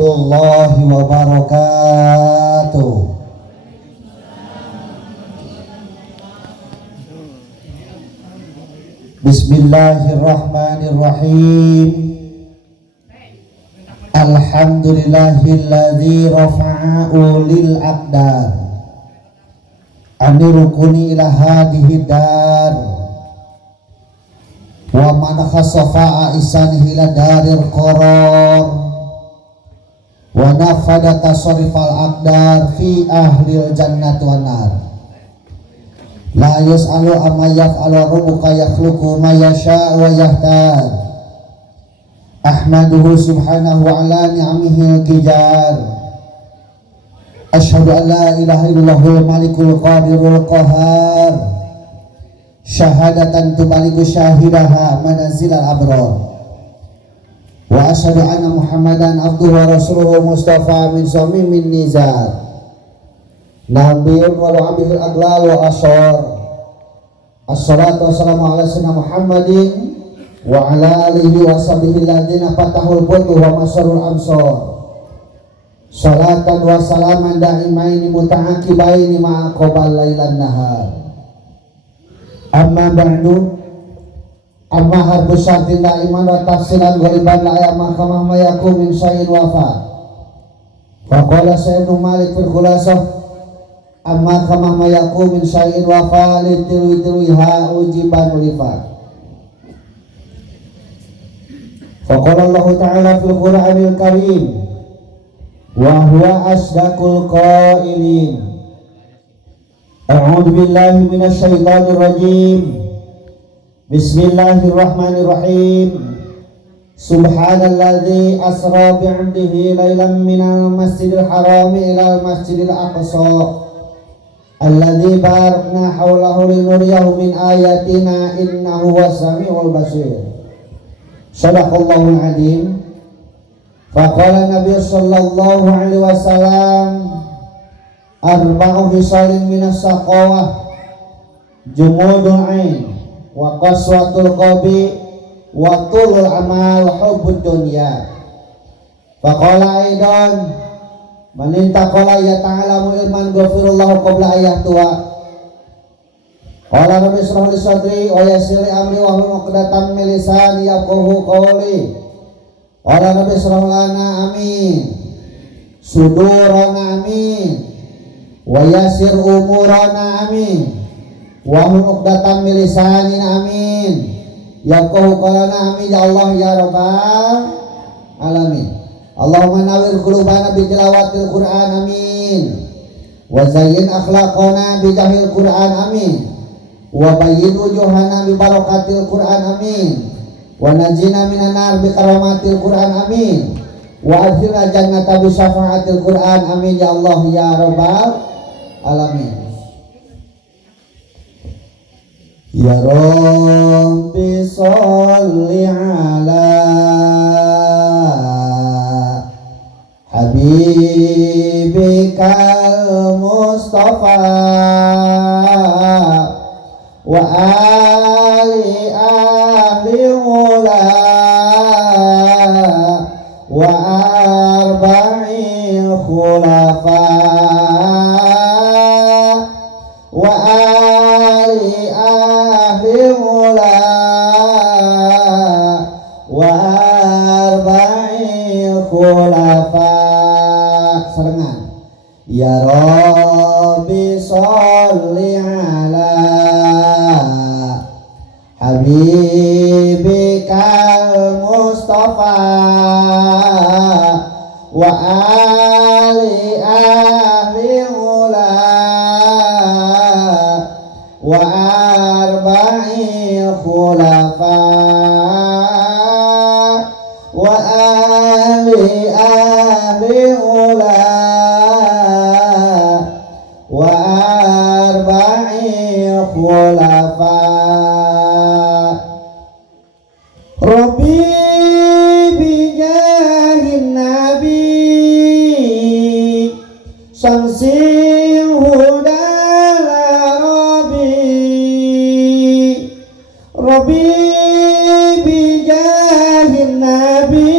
warahmatullahi wabarakatuh. Bismillahirrahmanirrahim. Alhamdulillahilladzi rafa'a ulil aqdar anirukuni ila hadihi dar wa man khassafa isanihi ila darir qarar wa nafada tasarrifal aqdar fi ahlil jannati wan nar la yus'alu amma yaf'alu rabbuka yakhluqu ma yasha wa yahtar ahmaduhu subhanahu ala ni'amihil qijar asyhadu an la ilaha illallahul malikul qadirul qahar syahadatan tubaligu syahidaha manazilal abrar wa asyhadu anna muhammadan abduhu wa rasuluhu mustafa min samimin nizar nabiyyun wa abihil aglal wa asyar assalatu wassalamu ala sayyidina muhammadin wa ala alihi wa sahbihi alladhina fatahul butu wa masarul absar salatan wa salaman da'imaini muta'aqibaini ma'a qabal lailan nahar amma ba'du amma harbu syartin da'iman wa tafsilan ghaliban la ayama kama ma yakum min syai'in wafa wa qala sayyidun malik fil khulasah amma kama ma yakum min syai'in wafa litiru-tiruha ujiban ulifat wa qala Allah ta'ala fil Qur'anil Karim wa huwa asdaqul qailin a'udzu billahi minasy syaithanir rajim bismillahirrahmanirrahim subhanalladzi asra bi'abdihi lailan minal masjidil harami ilal masjidil aqsa alladzi barakna haulahu linuriyahu min ayatina innahu was-sami'ul basir sadaqallahul adzim. Faqala Nabi sallallahu alaihi wasallam arba'u fisalin minas saqawah jumudul ain wa qaswatul qalbi wa tulul amal wa hubbud dunya. Faqala aidan man intaqala ya ta'alamu ilman ghafirullahu qabla ayatuha. Qala Rabbi shrah li sadri wa yassir li amri wa hlul 'uqdatam min lisani yafqahu qawli. Qala Rabbi shrah lana amin sudurana amin wa yassir umurana amin wa hlul 'uqdatam min lisani amin yafqahu qawlana amin ya Allah ya rabbal alamin. Allahumma nawwir qulubana bi tilawatil Qur'an amin wa zayyin akhlaqana bi jahil Qur'an amin wa bayyin wujuhana bi barakatil Qur'an amin wa najina minan nar bi karamatil Qur'an amin wa adkhilna jannata bi syafaatil Qur'an amin ya Allah ya rabbal alamin. Ya Rabbi sholli ala habibikal mustafa wa ali ula wa arba'il khulafa wa ali ula wa arba'il khulafa. Serengan ya Rabbi sholli ala habibikal mustafa wa ali ula wa arba'il khulafa wa ali ula wa arba'il khulafa. Rabbi bijahin nabi samsil hudala Rabbi bijahin nabi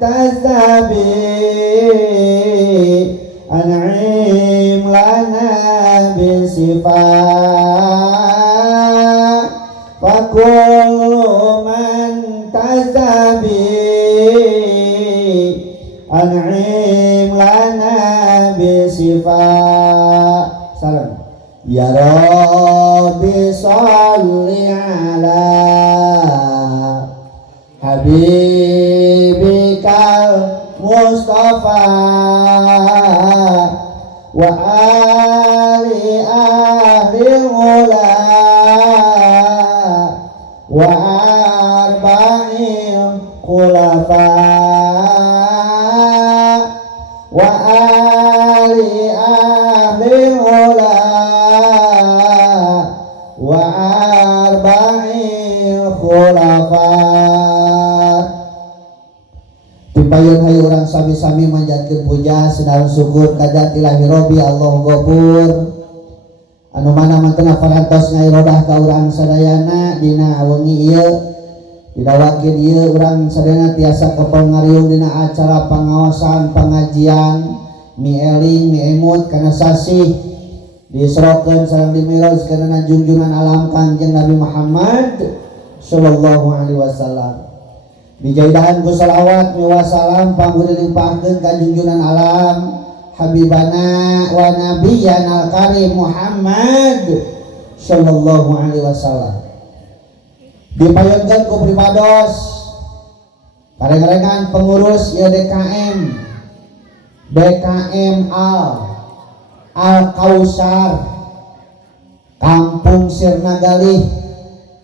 tastabi an'im lana bisifat fakul man tastabi an'im lana bisifat. Salam. Ya Rabbi sholli ala habibikal Mustafa wa ali ahli ula wa arba'in khulafa wa ali ahli ula wa arba'in khulafa. Timpayeun hayu urang sami-sami manjatkeun puja sedang syukur ka Ilahi Robbi Allah Ghafur anu mana mantena parantos ngairodah ka urang sadayana dina wengi ieu didawakeun ieu urang sadayana tiasa kepengariung dina acara pangaosan pengajian mieling miemut kana sasih disrokeun sareng dimirojkeun junjungan alam Kangjeng Nabi Muhammad sallallahu alaihi wasallam. Dijaidahan ku salawat miwa salam panguri limpahkeun ka junjungan alam habibana wa nabiyyana al-karim Muhammad sallallahu alaihi wasallam. Dipayunkeun ku pripados kareng-karengan pengurus ya DKM Al-Kausar Kampung Sirnagalih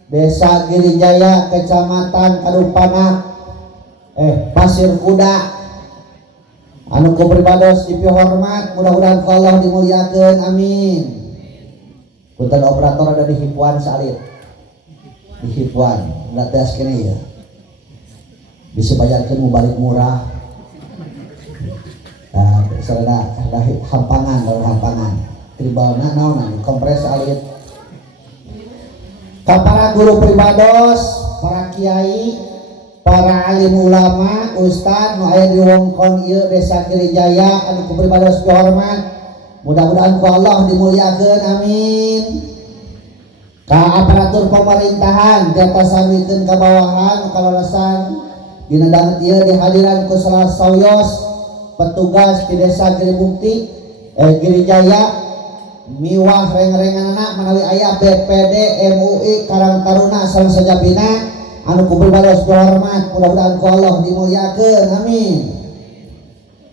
Desa Girijaya Kecamatan Kadupana Pasir Kuda anu ku pripados dipihormat mudah-mudahan Allah dimuliakeun amin. Punten operator ada di Hipuan salit di Hipuan udah tes kene ya bisa bayarkeun mu balik murah sarana hampangan tribalna naon kompres salit. Ka para guru pribados, para kiai, para alim ulama, ustad nu aya di wewengkon ieu Desa Girijaya anu ku pribados dihormat, mudah-mudahan ku Allah dimuliakeun amin. Ka aparatur pemerintahan jata samikeun ka bawahan kalolasan dina danget ieu dihadiran ku salah sawyos petugas di Desa Girijaya miwah reng-renganana manawi aya BPD MUI Karang Taruna sareng sajabina anu ku pribados dihormat mudah-mudahan ku Allah dimuliakeun amin.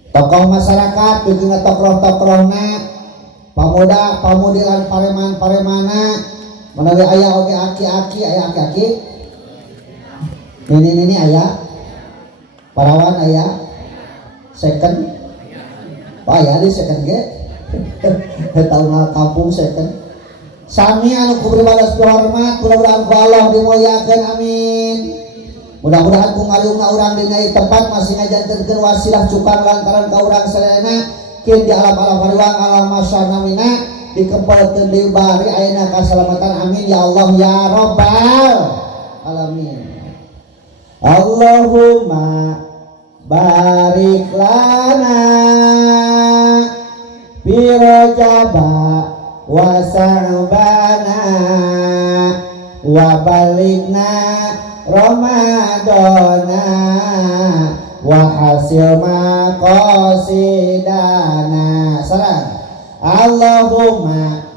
Tokoh masyarakat bikin tokoh-tokohna pamuda pamudilan pareman-paremana manawi aya oge aki-aki aya aki-aki ini aya parawan aya second aya di second ge tahun kampung second sami anu ku pribados dihormat mudah-mudahan ku Allah dimuliakeun amin. Mudah-mudahan ku ngaliungna urang dina ieu tempat masih ngajantenkeun wasilah cukang lantaran ka urang sadayana keun di alam-alam pariwang alam masyarnamina dikempelkeun deui bari ayeuna kasalamatan amin ya Allah ya rabbal alamin. Allahumma barik lana fi Rajaba wa Sa'bana wa balighna Ramadana wa hasil maqasidana. Salam. Allahumma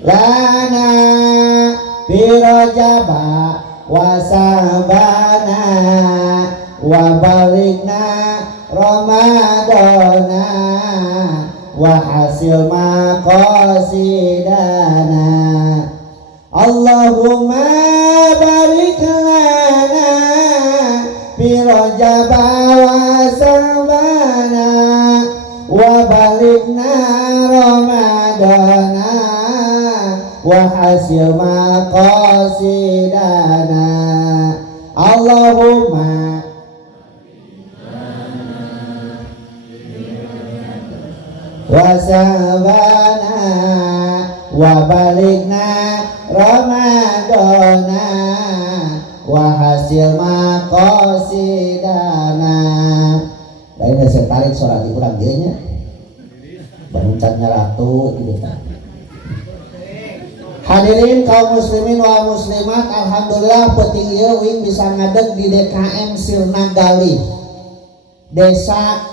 lana fi Rajaba wa Sa'bana wa balighna Ramadana wa hasil maqasidana. Allahumma barik lana fi Rajaba wa Sa'bana wa balighna Ramadana wa hasil maqasidana. Allahumma wa Sa'bana wa balighna Ramadana wa hasil maqasidana. Ayo saya tarik suara di kurang dia nya. Bancatnya ratu gitu kan. Hadirin kaum muslimin wa muslimat, alhamdulillah penting ieu wing bisa ngadeg di DKM Sirna Galih. Desa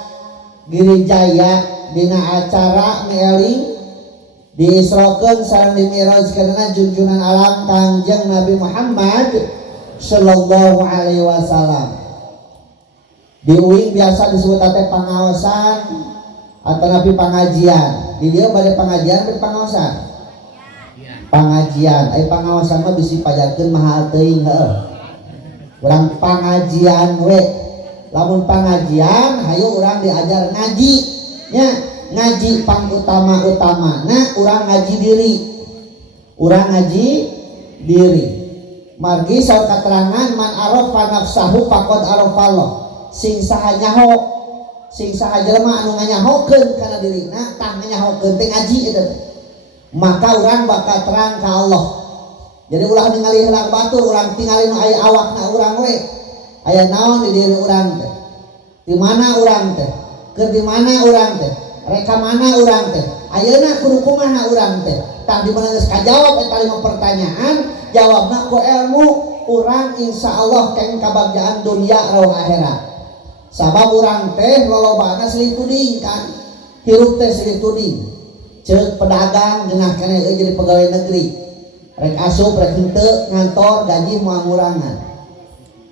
Girijaya dina acara meeling diisrokeun sareng dimirajkeunna junjunan alam Kangjeng Nabi Muhammad sallallahu alaihi wasallam. Di uing biasa disebut teh pangaosan atau nabi pengajian. Di dia bade pengajian bade pangaosan. Pengajian, pangaosan mah bisi pajakeun mahal teuing heuh. Urang pengajian we. Lamun pengajian hayu urang diajar ngaji nya. Ngaji pang utama-utamana urang ngaji diri. Urang ngaji diri. Margi saur katerangan man arafa nafsahu faqad arafallah. Sing saha nyaho, sing saha jelema anu nganyahokeun kana dirina tah nganyahokeun teh ngaji eta. Maka urang bakal terang ka Allah. Jadi ulah ningali heula batur, urang tingali nu aya awakna urang we. Aya naon di diri urang teh? Di mana urang teh? Keur di mana urang teh? Reka mana urang teh? Ayeuna kudu kumaha urang teh? Tah di mana geus kajawab eta 5 pertanyaan, jawabna ku ilmu, urang insyaallah keng kabagjaan dunia rawa akhirat. Sabab urang teh lolobana silih tuding kan. Hirup teh silih tuding. Ceuk pedagang geunah keneh jadi pegawai negeri. Rek asup rek henteu ngantor gaji moal ngurangan.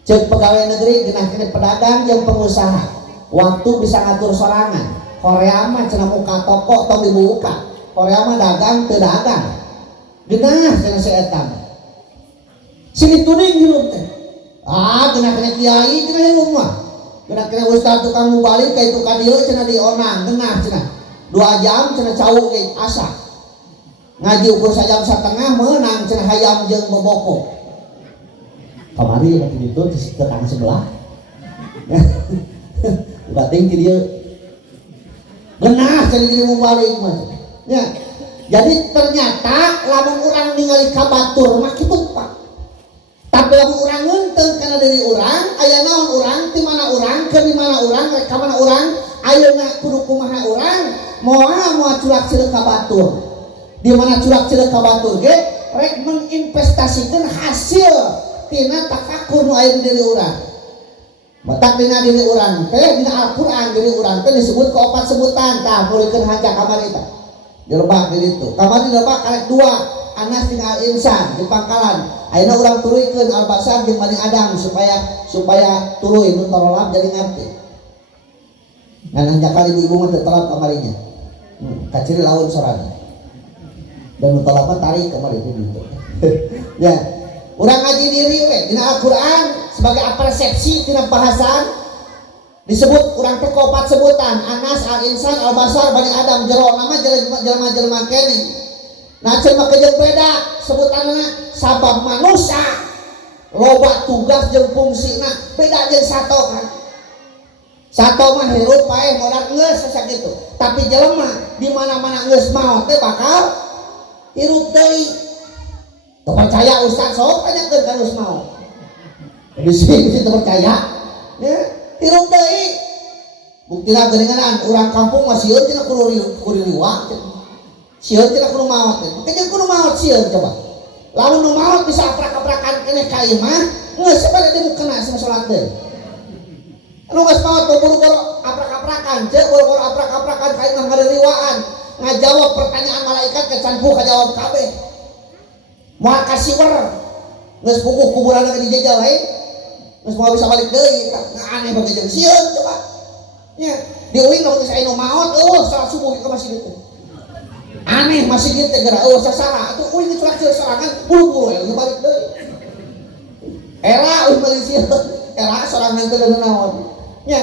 Ceuk pegawai negeri geunah keneh pedagang jeung pengusaha. Waktu bisa ngatur sorangan. Korea mah cenah muka toko tong dibuka. Korea mah dagang teu dagang. Geunah cenah si eta. Silih tuding hirup teh. Geunah keneh kiai cenah hirup mah. Geunah keneh ustaz tukang mubalik ka itu ka dieu cenah dionang, geunah cenah. 2 jam cenah cau ge asa. Ngaji ukur 1 jam 1/2 meunang cenah hayam jeung boboko. Kamari mah kitu di tetangga sebelah. Udah ting dieu. Geunah cenah jadi mubalik mah. Ya. Jadi ternyata lamun urang ningali ka batur mah kitu Pak. Tapi lamun urang ngeunteng kana diri urang, aya naon urang, ti mana urang, keur di mana urang, rek ka mana urang, ayeuna kudu kumaha urang, moal curak cileuk ka batur. Di mana curak cileuk ka batur ge rek menginvestasikan hasil tina tafakur nu aya di diri urang. Matak dina diri urang teh dina Al-Qur'an diri urang teh disebut ku 4 sebutan tah mulikeun hanca kamari tah. Dilebak di ditu. Kamari dilebak karek 2, Anas jeung Al-Insan di pangkalan. Ayeuna urang turuykeun Al-Basar jeung Bani Adam supaya tuluy mun tarolap jadi ngarti. Ngan jakal ibu-ibu mah teu telap kamarinya. Kaciri lawan sorana. Dan tolak mah tarik kamari itu. Ya. Urang ngaji diri we dina Al-Qur'an sebagai persepsi tina bahasan disebut urang teh 4 sebutan Anas, Al-Insan, Al-Basar, Bani Adam, jero nama jelema-jelema kene. Nah cenah kejeung beda sebutanna sabab manusia loba tugas jeung fungsina beda jeung sato kan. Sato mah hirup paeh modal geus sakitu. Tapi jelema di mana-mana geus maot teh bakal hirup deui. Teu percaya ustaz sok tanyakeun ka geus maot. Bisi teu percaya. Ya, hirup deui. Buktina geuningan urang kampung mah sieun cenah kudu liwat. Sieun cenah kudu maot teh. Maka jeung kudu maot sieun coba. Lamun nu maot bisa aprak-aprakan keneh ka ieu mah, geus sabada di mukena sama salat deui. Anu geus maot buru-buru aprak-aprakan, ceuk buru-buru aprak-aprakan ka imah ngaririwaan, ngajawab pertanyaan malaikat kecan pu kajawab kabeh. Moal kasiwer, geus puguh kuburanna ke dijajal we. Geus moal bisa balik deui, aneh bage jeung sieun coba. Nya, di uing lamun geus aya nu maot, salat subuh ke masjid itu. Aneh masih gitu gara sasara atuh uing geus lakir sorangan buru-buru ya balik deui. Era uing balik sieun, era sorangan teh naon. Nya,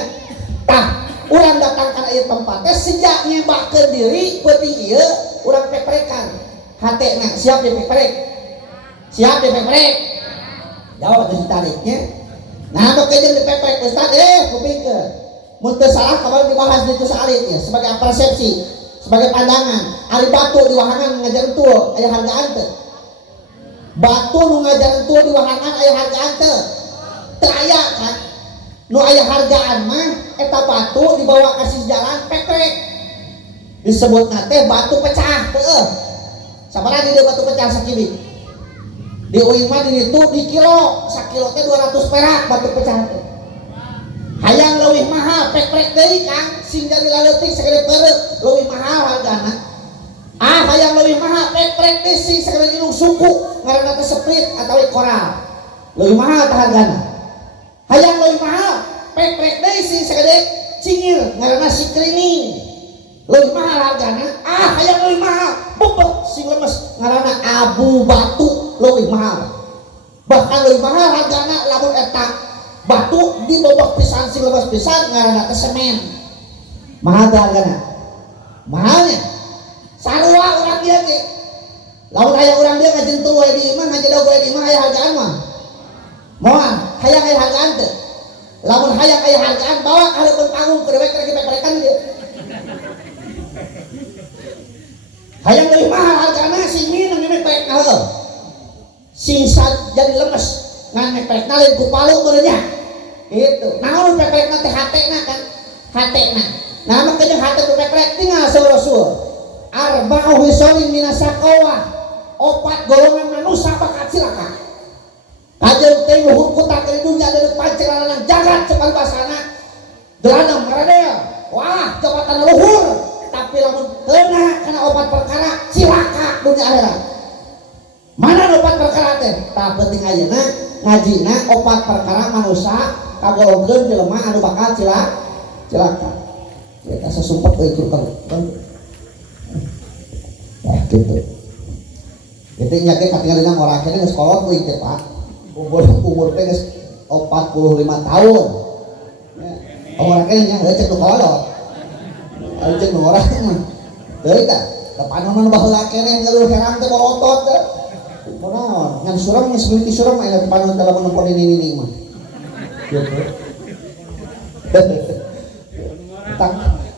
tah urang datang kana ieu tempat teh sejak nyebakeun diri peuting ieu urang peprekan. Hatena siap dipeprek. Siap dipeprek. Jawab teh ditariknya. Nah, teu kejeung dipeprek Ustaz kupingkeun. Mun teu salah kabar dibahas di salit ya sebagai persepsi, sebagai pandangan. Ari batu di wahangan ngajar entul aya hargaan teu? Batu nu ngajar entul di wahangan aya hargaan teu? Teu aya kan. Nu aya hargaan mah eta batu dibawa kasih jalan peprek disebut nate batu pecah sabaraha di batu pecah sakili di uing mah di itu di kilo sakilo teh 200 perak batu pecah teh hayang leuwih mahal peprek deui Kang sing jadi laleutik sagede peureuh leuwih mahal hargana hayang leuwih mahal peprek deui sing sagede inung suku ngaranna teh Sprite atawi Coral leuwih mahal tah hargana hayang leuwih mahal peprek deui sing sagede cingir ngaranna si Creamy leuwih mahal hargana hayang leuwih mahal bebek sing lemes ngaranna abu batu leuwih mahal bahkan leuwih mahal hargana lamun eta batu dibobok pisan sing lemes pisan ngaranna teh semen mahal teh hargana mahalnya sarua urang dia ge lamun aya urang dia ngajentul wae di imah ngajedog wae di imah aya hargaan mah moal hayang aya hargaan teh lamun hayang aya hargaan bawa ka hareupeun panggung keur dewek rek peprekan dia hayang leuwih mahal hargana sing minum mepek heuh sing jadi lemes ngan mepek lain ku palu beureunya gitu naon pepekna teh hatena kan hatena nah mah kejeung hate pepek tinggal saur-saur arba'u hisolin minasaqawah 4 golongan manusia bakat cilaka kajeung teh luhur kota keur dunya ada panceranan jagat cepat basana gelandang maradel wah jabatan luhur tapi lamun kena 4 perkara cilaka dunia akhirat mana 4 perkara teh tah penting ayeuna ngajina 4 perkara manusia kagolongkeun jelema anu bakal cilaka eta sasumpet euy kur kan nah gitu itu nyake katingalina ngora kene geus kolot euy teh Pak umur teh geus 45 tahun ngora kene nya cek nu kolot cek nu ngora mah teuy tah depanon baheula kene ngeluh herang teh borotot teh kunaon ngan surang geus mimiti surang mah depanon teh lamun nepon ini mah gitu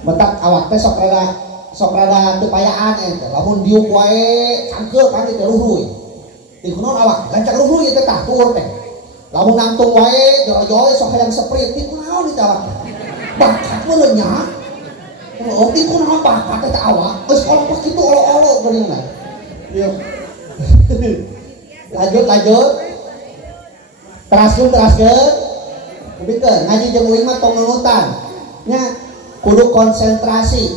metak awak teh sok rada teu payaan teh lamun diuk wae cangkeul kan teh luhruy ti kunaon awak gancang luhruy teh tah tuur teh lamun nangtung wae joro-joro sok hayang Sprite ti kunaon teh awak bakat meureun nya ti kunaon bakat teh awak geus kolot kitu olo-olo geuningan ieu lanjut teraskeun kubikeun ngaji jeung uing mah tong nunutan nya kudu konsentrasi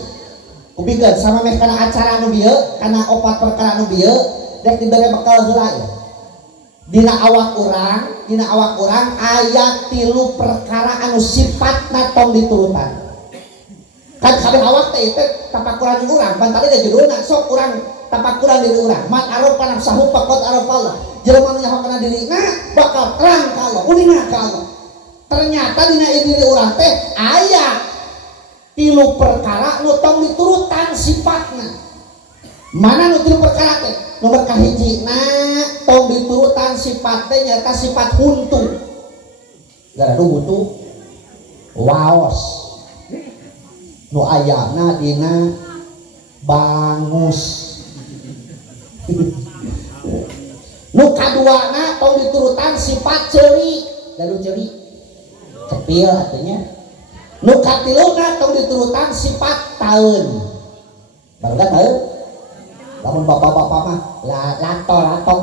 kubikeun sama meh kana acara anu bieu kana 4 perkara anu bieu dek dibere bekal heula ya dina awak urang aya 3 perkara anu sifatna tong diturutan kan kabeh awak teh tapakuran di urang ban tadi da judulna sok urang tapakuran di urang man arofa nafsahu faqad arafallah jelema nu nyaho kana dirina bakal terang ka Allah ulina ka Allah ternyata dina diri urang teh aya 3 perkara nu tong diturutan sifatna mana nu 3 perkara teh nomor kahijina tong diturutan sifat teh nyata sifat huntu garadu butuh waos nu ayana dina bangus nu kaduana tong diturutan sifat ceuri gaduh ceuri cepil artinya nu katiluna tong diturutan sifat taeun baruga taeun lamun bapak-bapak mah lato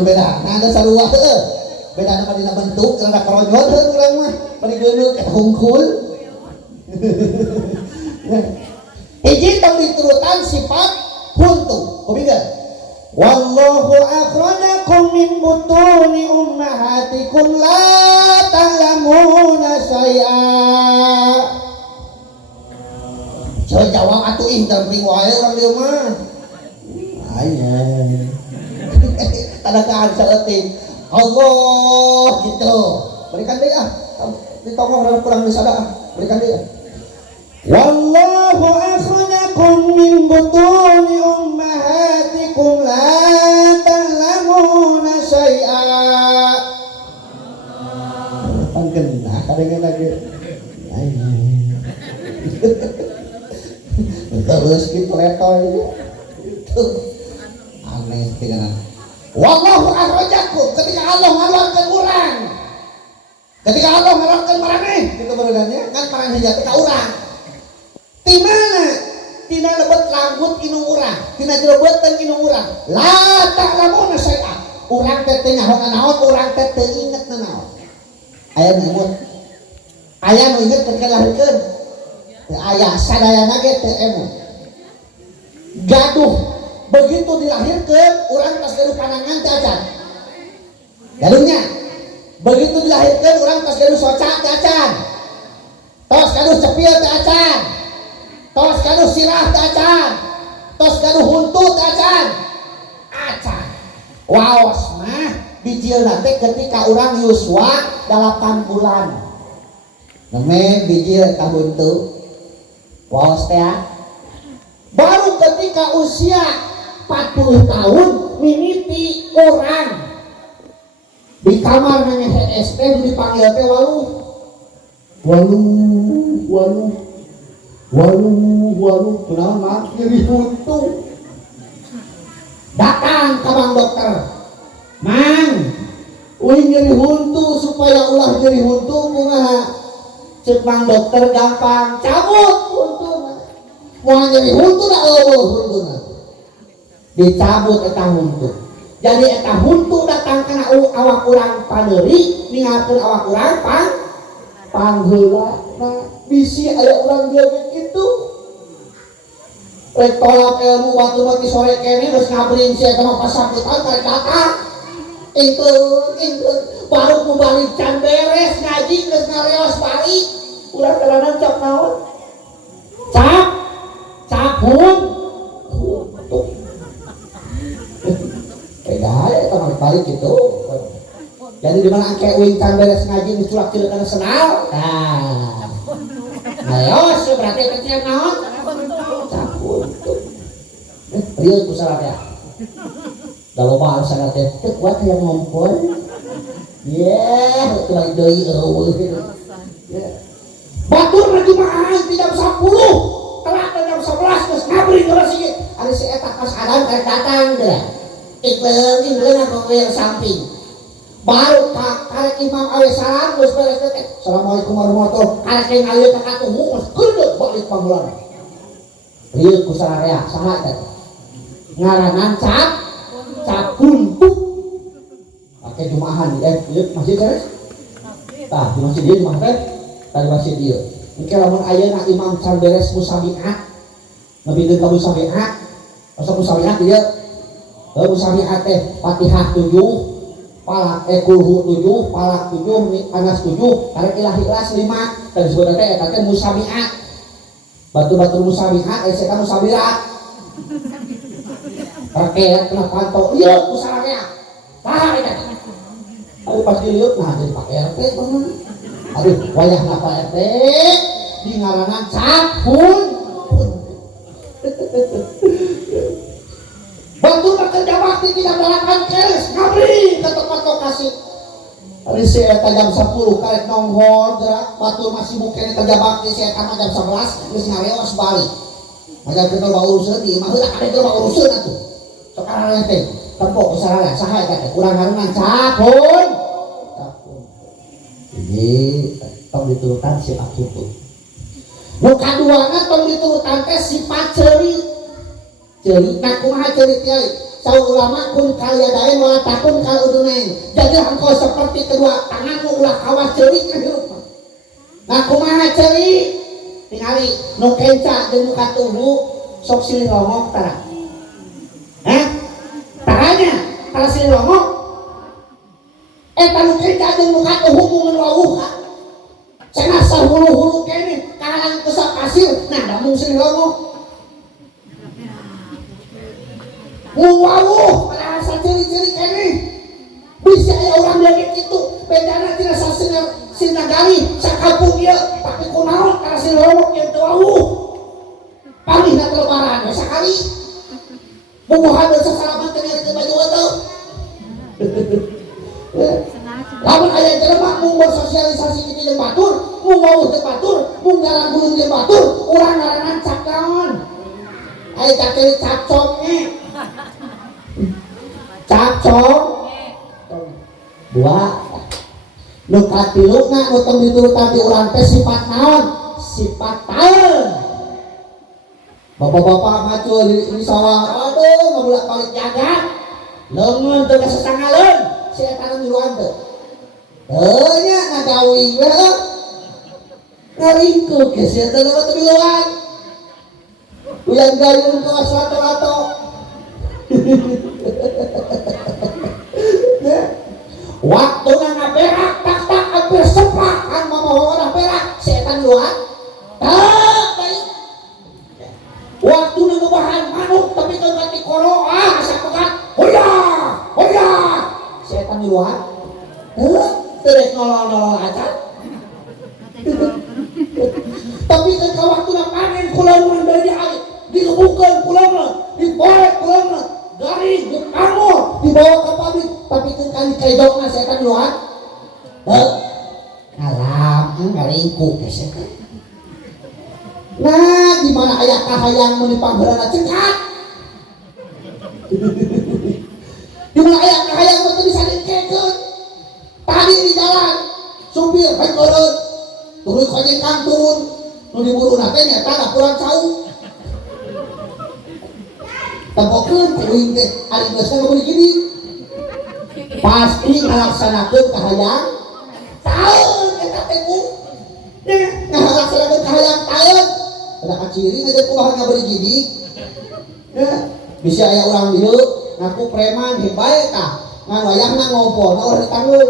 beda nah ada sarua heuh beda nama dina bentuk rada karonjol heuh urang mah bari geuneuh eta hungkul hiji tong diturutan sifat huntu kubikeun wallahu akhrajakum min butuni ummahatikum la ta'lamuna syai'a jawab atuh ih damping wae urang dieu mah aya tanda kaan saeutik Allah gitu berikan deui ditongong rada kurang disada berikan deui wallahu akhrajakum min butuni ummahatikum la ta'lamuna syai'a pangkeuna kadenge lagi terus gitu letoy itu aneh dengan Wallahu akhrajakum, ketika Allah ngaluarkeun urang, ketika Allah ngaluarkeun maraneh kitu beunanya kan maraneh teh ka urang ti mana tina lebet rambut inung urang tina jeubeuten inung urang la ta'lamuna syai'an urang teh teu nyaho naon urang teh teu inget naon aya nu imut aya nu inget ketika lahirkeun teu aya sadayana ge teu emut gaduh begitu dilahirkan orang pas gaduh panangan cacat gaduhnya begitu dilahirkan orang pas gaduh soca cacat tos gaduh cepil cacat tos gaduh sirah cacat tos gaduh huntu cacat acan waos mah bijil nanti ketika orang yuswa 8 bulan neme bijil ka huntu waos teh baru ketika usia 40 tahun mimiti orang di kamar nanya HSP dipanggil teh walu kunaon mah nyeri huntu datang ke bang dokter mang uing nyeri huntu supaya ulah nyeri huntu kumaha cek bang dokter gampang cabut huntu mau nyeri huntu da huntu dicabut eta huntu jadi eta huntu datang kena awak urang paneuri ningalkeun awak urang pangheulana bisi aya urang dia begitu rek tolak ilmu waktu mati sore kene geus ngabring si eta mah pasakitan karek datang ingkeun baru ku balik can beres ngaji geus ngareos balik urang kalanan cap naon cap huntu ya teman balik gitu jadi dimana angke uing kan beres ngaji diculak cilik kana senal ayo berarti kecil naon cabut rieu ku salah ya kalau bahasa teh teu kuat yang ngompol itu lagi deui eueuh batur lagi mah di jam 10 telat jam 11 geus ngabring terus ieu ari si eta pas adan karek datang teh ikleun aku yang samping baru karek imam awe salam geus beres teh assalamualaikum warahmatullahi karek ngalieu ka katuhu geus geudeg balik pangeulan rieu ku sararea saha teh ngaranan cap huntu pake jumaahan ieu masjid beres tah di masjid ieu mah teh tah masjid ieu engke lamun ayeuna imam can beres musabiqah ngabikeun ka musabiqah asa musabiqah ieu musabiqah teh Fatihah 7 palak kulhu 7 palak 7 anas 7 karek ikhlas 5 tadi disebut teh eta teh musabiqah batu-batu musabiqah eta musabiqah rakyat kena pantau ieu kusaranya saha eta aduh pas diliut nah jadi Pak RT bener aduh wayahna Pak RT di ngaranan cabun bantu kerja bakti tidak melakukan keris ngabri ke tempat lokasi hari si eta jam 10 karek nongol gerak batur masih mungkin kerja bakti si eta jam 11 geus ngareos balik ada kita bawa urusan di mah heula ada kita bawa urusan atuh sekarang teh tempo usahana saha eta urang ngaranna cabun jadi tong diturutan sifat huntu nu kaduana tong diturutan teh sifat ceuri nak kumaha ceuri teh saur ulama kun kalyadain wala takun kal udunain jadi engkau seperti kedua tanganmu ulah kawas ceuri ka hirup nah kumaha ceuri tingali nu kenca jeung nu katuhu sok silih longok tara taranya tara silih longok eta nu kenca jeung nu katuhu mun wauh cenah sahulu-hulu kene kalang kesak pasir nah da mung silih longok wawuh pada asa ciri-ciri kene bisa ya orang dia gitu bedana tidak sinagari sakampung dia tapi kunaon karena si lomok yang wawuh paling nak lebaran sekali bubuhan dan sesalaman ternyata ke baju itu lamun ayah jelema mung bersosialisasi gitu jeung batur mung wawuh jeung batur mung garang gunung jeung batur urang ngaranna cakaon aya cakeri cacoknya capcong dua nu katiluna nu teu diturutan di urang teh sifat naon sifat taun bapak-bapak macul di sawah aduh ngabolak balik jagat leungeun teu kasesangaleun si eta nu miluan teu nya ngagawi we ngaringkuk ge si eta nu teu miluan uyan gayung ka aswato-wato waktu nana berak tak hampir sepak kan mau orang berak setan luar baik waktu nana bahan manuk tapi kan ganti koro asa pekat hoya setan luar terus nolol aja tapi kan waktu nana panen kulangan dari air dilebukan kulangan diborek kulangan garing kamu dibawa ke pabrik tapi kali kaidokna setan luar ngalam ngaringkuk setan nah di mana aya kahayang mun panggeulana cekat di mana aya kahayang mun bisa dikekeun tadi di jalan supir bengkereun turun kajeng kang turun nu diburuna teh nyata kurang jauh tempokeun kuring teh ari geus ngeureun gini pasti ngalaksanakeun kahayang taun eta teh ku ngalaksanakeun kahayang taun ada kaciri ngajar kumaha ngabari gini bisa aya urang dieu ngaku preman hebae tah ngan wayahna ngompol na urang ditangeuh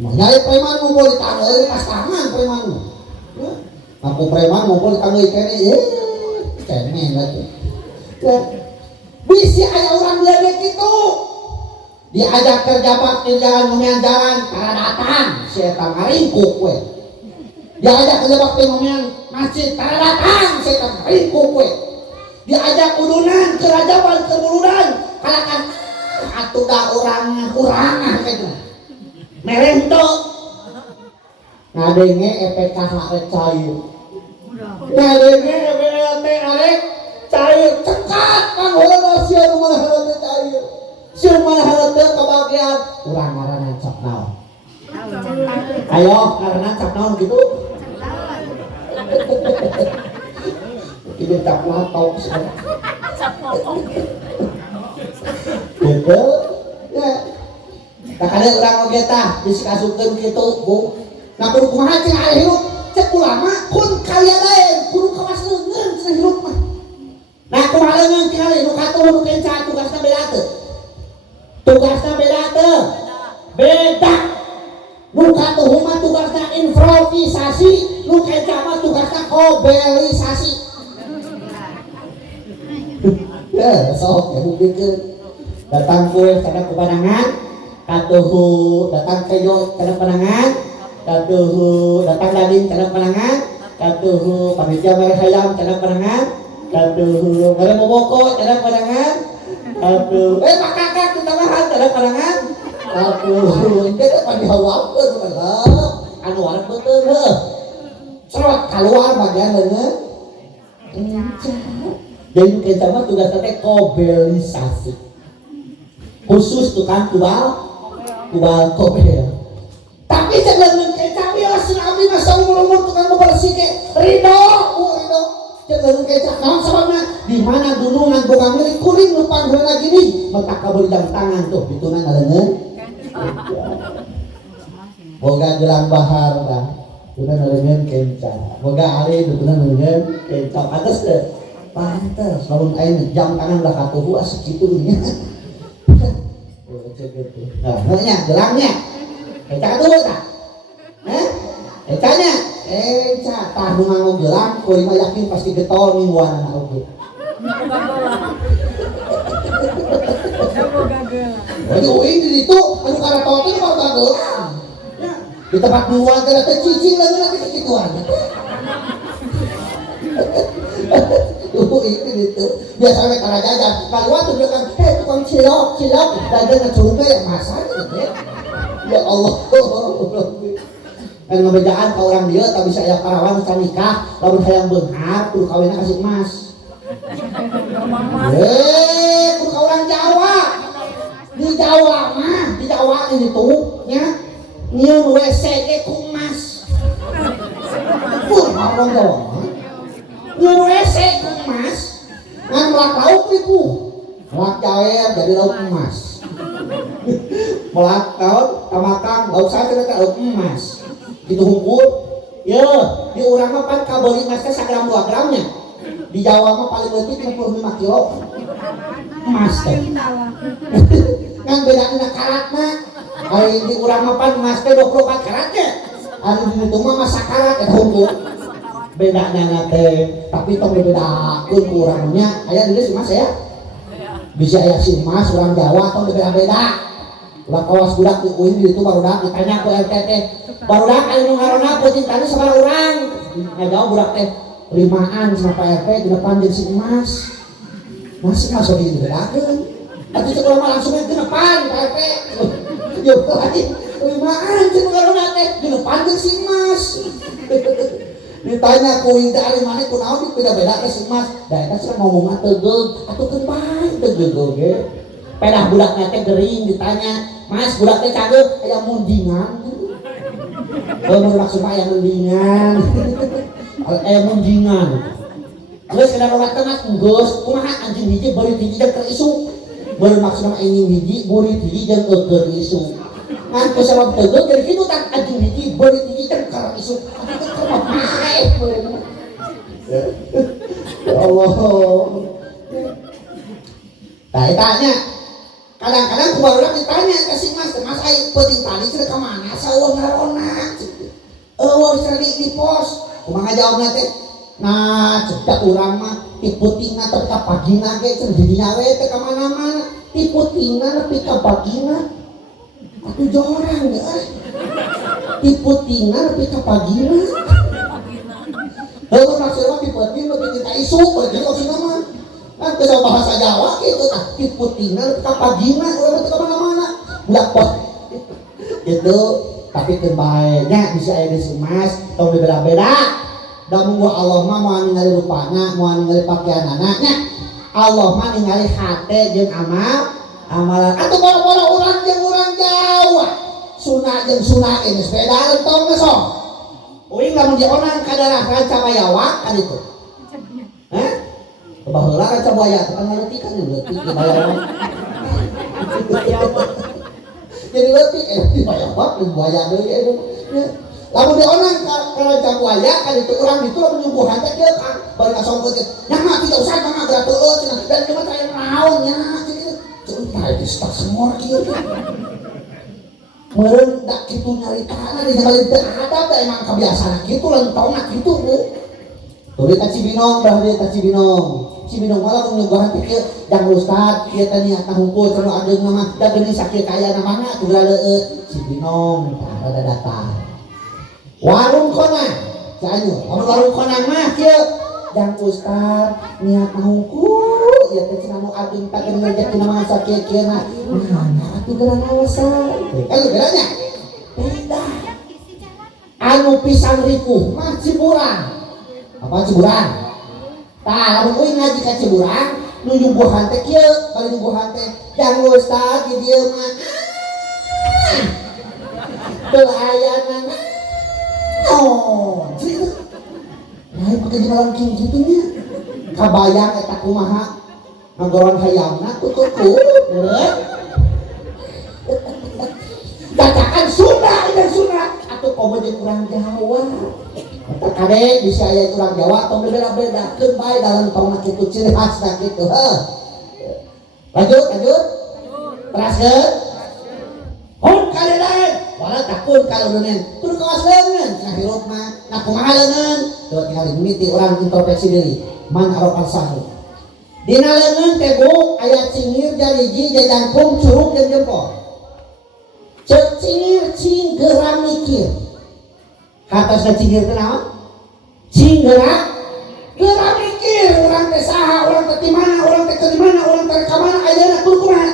mah nyari preman ngompol ditangeuh pas tangan preman ngaku preman ngompol ditangeuh kene kene lah tuh bisi aya urang ledek kitu diajak kerja bakti jalan memean jalan karena datang si eta ngaringkuk we diajak kerja bakti memean masjid karena datang si eta ngaringkuk we diajak udunan ke rajaban ke buludan kalakan atuh da urang kayaknya mereh teu ngadenge EPKH rek cair ngadenge EPLT arek cair cekat kang heula sia nu mana heula cair sia mana heula teu kebahagiaan urang ngaranna cap naon ayo ngaranna cap naon kitu kitu cap latok cap latok gitu ya tak ada urang oge tah geus kasupkeun kitu Bu nah kudu kumaha cing aya hirup cek ulama kun kaya lain kudu kawas leungeun cenah hirup mah nah kumaha leungeun cing aya nu katuh nu kenca tugasna beda teu tugasna beda teu beda nu katuh mah tugasna improvisasi nu kenca mah tugasna kobelisasi ya sok ya buktikeun datang kue kada kepanangan katuhu datang kejo kada panangan katuhu datang dading kada panangan katuhu panitia mere hayam kada panangan katuhu mere momoko kada panangan katuh makakak tu tambahan kada panangan katuh kita panihawapkeun mah anu arep beuteun heuh serot keluar bagian leungeun jadi kita mah tugas teh kobelisasi khusus tukang kubal kobel tapi jangan keca bios abdi masa umur tukang bebersih ke ridho jangan keca naon sababna di mana gunungan boga milik kuring nu panggeulna gini metak ka beujang tangan tuh dituna ngaleungeun boga gelang bahar dah tuna ngaleungeun kenca boga ali tuna ngaleungeun kenca atas teh pantes lamun aya jam tangan udah katuhu asa kitu nya nah, namanya gelangnya keca dulu tak? Kecanya keca tah nu nganggo gelang kowe mah yakin pasti getol mingguan anak oge aduh ini itu anu karato teh mah gelang di tempat mingguan teh teh cicing lagi kituan ini itu biasanya karena jajan kalau waktu bilang tukang cilok jajan ngecurugnya yang masak gitu ya Allah kan ngebedaan ke orang dia tak bisa ya karawan bisa nikah lalu hayang beunghar kudu kawinna kasih emas kudu ka orang Jawa Jawa mah, di Jawa ini tuh nya nyieun WC ge ku emas. Orang Jawa mah nyieun WC ku emas. Ngan melak lauk niku. Melak cair jadi lauk emas. Melak lauk tamakang lauk saja lauk emas. Gitu hukum. Ya, di urang mah pan kabeli emas teh 1 gram 2 gramnya. Di Jawa mah paling leutik 65 kilo. Emas teh. Kan bedana karatna. Ari di urang mah pan emas teh 24 karatnya. Ari di ditu mah masa karat eta hukum. Bedana teh, tapi tong dibedakeun ku urang nya. Aya di dieu si Mas ya. Bisa aya si Mas urang Jawa tong beda-beda. Ulah kawas budak di UIN di ditu barudak ditanya ku RT teh. Barudak anu nu ngaranna peuting tadi sabaraha urang. Ngajawab budak teh 5an sama Pak RT di depan jeung si Mas. Masih masuk di dibedakeun. Tapi cek urang langsung ke depan Pak RT. Yo lain 5an cek ngaranna teh di depan jeung si Mas. Ditanya kuing teh ari maneh kunaon beda-beda teh si Mas. Da eta cenah ngomongna tegeug, atuh bae tegeug ge. Pedah budakna teh gering ditanya, "Mas, budak teh cageuk aya mundingan?" Mun maksud aya mundingan. Aya mundingan. Geus kada lewat tengah geus kumaha anjing hiji beurit hiji jeung keur isu. Beurit maksudna anjing hiji beurit hiji jeung keur isu. Ngan ku sabab tegeug jadi kitu tak anjing hiji beurit hiji jeung keur isu. Ya Allah. Nah, ditanya. Kadang-kadang kubarudak ditanya ke si Mas, "Mas ai peuting tali cenah ka mana? Saeueuh ngarona?" Eueuh cenah di pos. Kumaha jawabna teh? Nah, cedak urang mah ti peutingna teh ka pagina ge cenah di dinya we teh ka mana-mana. Ti peutingna nepi ka pagina. Atuh jorang ya. Ti peutingna nepi ka pagina. Heueuh maksudna ti peuting nepi ka isu, begitu maksudna mah. Kan bisa bahasa Jawa gitu tah tiputina ka pagina urang teh ka mana-mana budak pot gitu tapi teu bae nya bisa aya di Mas tong beda-beda da munggu Allah mah moal ningali rupana moal ningali pakaianana nya Allah mah ningali hate jeung amalan atuh boro-boro urang jeung urang Jawa sunah jeung sunah geus beda entong geus sok uing lamun dionang ka daerah Rancabayawak kan itu baheula kaca buaya kan leutik kan leutik di bayawan. Jadi leutik di bayawan di buaya deui eta. Lamun dionang ka kaca buaya kan itu urang ditu lamun nyungguhan teh kieu kan bari kasongkeun teh. Nya mah tidak usah mah geura teueuh cenah. Dan cuma teh naon nya kitu. Ceuk tah geus tak semor kieu. Meureun da kitu nyaritana di jalan teh ada teh emang kebiasaan kitu lentongna kitu bu. Tuluy ka Cibinong dah dia ka Cibinong. Cibinong malah nyuguhan teh kieu jang ustad ieu teh niatna hungkul cenah adeung mah da geuning sakieu kaya na mana teu leueut Cibinong rada datar. Warung Konang Cianjur, warung Konang mah kieu jang ustad niatna hungkul ieu teh cenah nu adeung teh geuning rezekina mah sakieu na mana atuh geurang ngawasan. Kan bedanya beda. Anu pisan ripuh mah Ciburang. Apa Ciburang? Tah lamun euy ngaji ka Ciburang nu nyungguhan teh kieu bari nyungguhan teh jang ustad di dieu mah teu aya naon lain pake jalan king kitu nya kabayang eta kumaha ngagoron hayamna tutuku bacaan Sunda dan Sunda atuh komo jeung urang Jawa. Kade bisa aya urang Jawa tong beda-bedakeun bae dalam tongna kitu ciri khasna kitu. Lanjut. Teraskeun. Hon kaleungan, wala takun kaleuneun. Kudu kawas leungeun cenah hirup mah. Nah kumaha leungeun? Teu tinggal mimiti urang introspeksi deui. Man arokal sahu. Dina leungeun teh Bu aya cingir jariji jajangkung curug jeung jempol. Ceuk cingir cing geura mikir. Katasna cingir teh naon? Cing geura mikir urang teh saha, urang teh di mana, urang teh di mana, urang teh ka mana ayeuna kudu kumaha?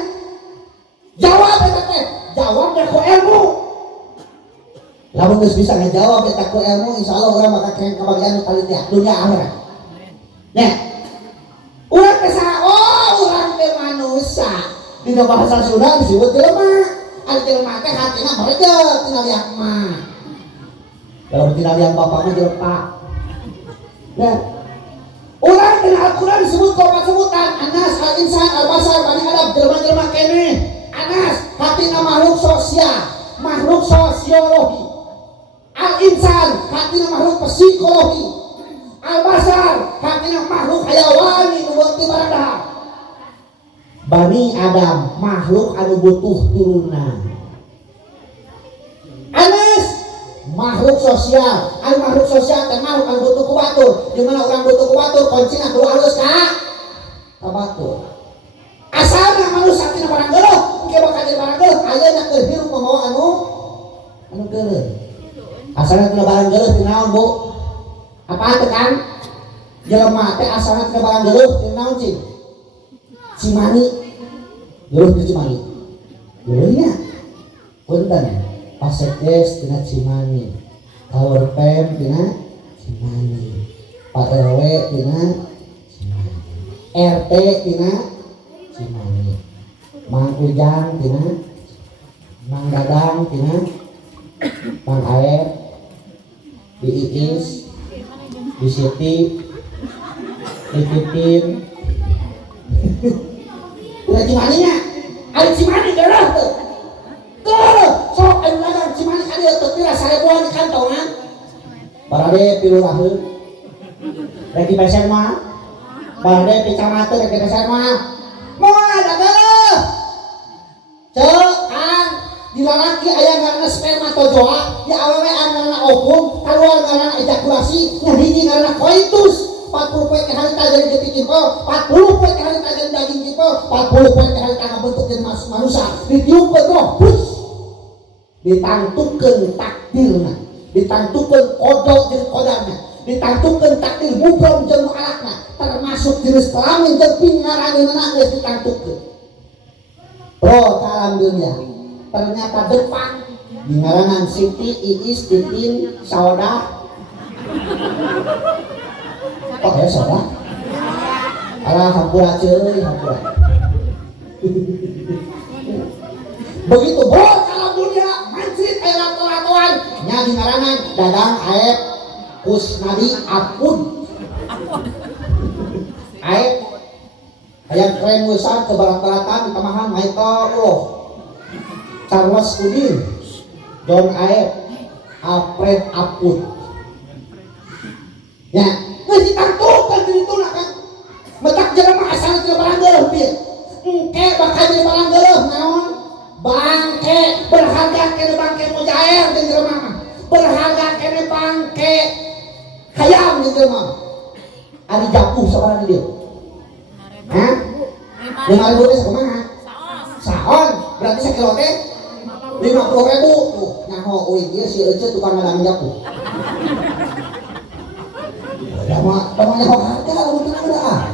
Jawab eta teh, jawab da ku ilmu. Lamun geus bisa ngajawab eta ku ilmu, insyaallah urang bakal keren kabagian panitia dunia akhirat. Nya. Urang teh saha? Oh, urang teh manusia. Dina bahasa Sunda disebut jelema. Ari jelema teh hatina merejet tina liak mah. Kalau tina liak bapak mah jelema. Nah, urang dina Al-Qur'an disebut kok sebutan Anas, Al-Insan, Al-Basar, Bani Adam, jelema-jelema keneh. Anas hatina makhluk sosial, makhluk sosiologi. Al-Insan hatina makhluk psikologi. Al-Basar hatina makhluk hayawani nu beuti barang. Bani Adam makhluk anu butuh turunan. Anas makhluk sosial, anu makhluk sosial teh makhluk anu butuh ku batur. Di mana urang butuh ku batur kuncina kudu halus ka batur. Asalna manusia tina barang geuleuh, engke bakal jadi barang geuleuh, ayeuna keur hirup ngomong anu geuleuh. Asalna tina barang geuleuh tina naon, Bu? Apa teh kan? Jelema teh asalna tina barang geuleuh tina naon, Cing? Cimani, geuleuh di Cimani. Geuleuhnya punten, Pasekdes tina Cimani, Kawerpem tina Cimani, Pak RW tina Cimani, RT tina Cimani, Mang Ujang tina, Mang Dadang tina, Mang Aep, di Iis, di Siti, di Titin. Udah Cimani nya, ada Cimani geuleuh tuh, geuleuh. Sok anu dagang Cimani ada teu pira 1000-an di kantongan. Barade pilu raheun, rek pesen mah, barade picamateun rek pesen mah, moal ada geuleuh. Ceu Kang, di lalaki aya ngaranna spermatozoa, di awewe ngaranna ovum, kaluar ngaranna ejakulasi, nya hiji ngaranna koitus. 40 poin harita jadi detik jempol, 40 poin harita jadi daging jempol, 40 poin harita bentuk jadi manusia. Ditiup roh, push, ditangtukeun takdirna, ditangtukeun kodok jeung kodarna, ditangtukeun takdir mubrom jeung mualakna, termasuk jenis kelamin jeung pingarangeunna geus ditangtukeun. Bro, alam dunia ternyata depan di ngaranan Siti, Iis, Titin, Saudah. Oh ya salah. Alah hampura ceuy, hampura. Begitu bro alam dunia mancit aya latoan nya di ngaranan Dadang, Aep, Kusnadi, Apun. Aep aya keren wisan ke barat-baratan di tamahan Michael Charles Udin, John Aep, Alfred Apun. Ya geus ditangtukeun di dituna kan. Metak jelema asal teu barang geuleuh pieu. Engke bakal jadi barang geuleuh naon? Bangke, berharga kene bangke mujair jeung jelema mah. Berharga kene bangke hayam jeung jelema. Ari japuh sabaraha di dieu? Hah? 5.000 teh kumaha? Saon? Berarti sakilo teh 50.000 tuh. Nyaho euy ieu si Ece tukang ngadang japuh. Namanya harga lalu tidak ada.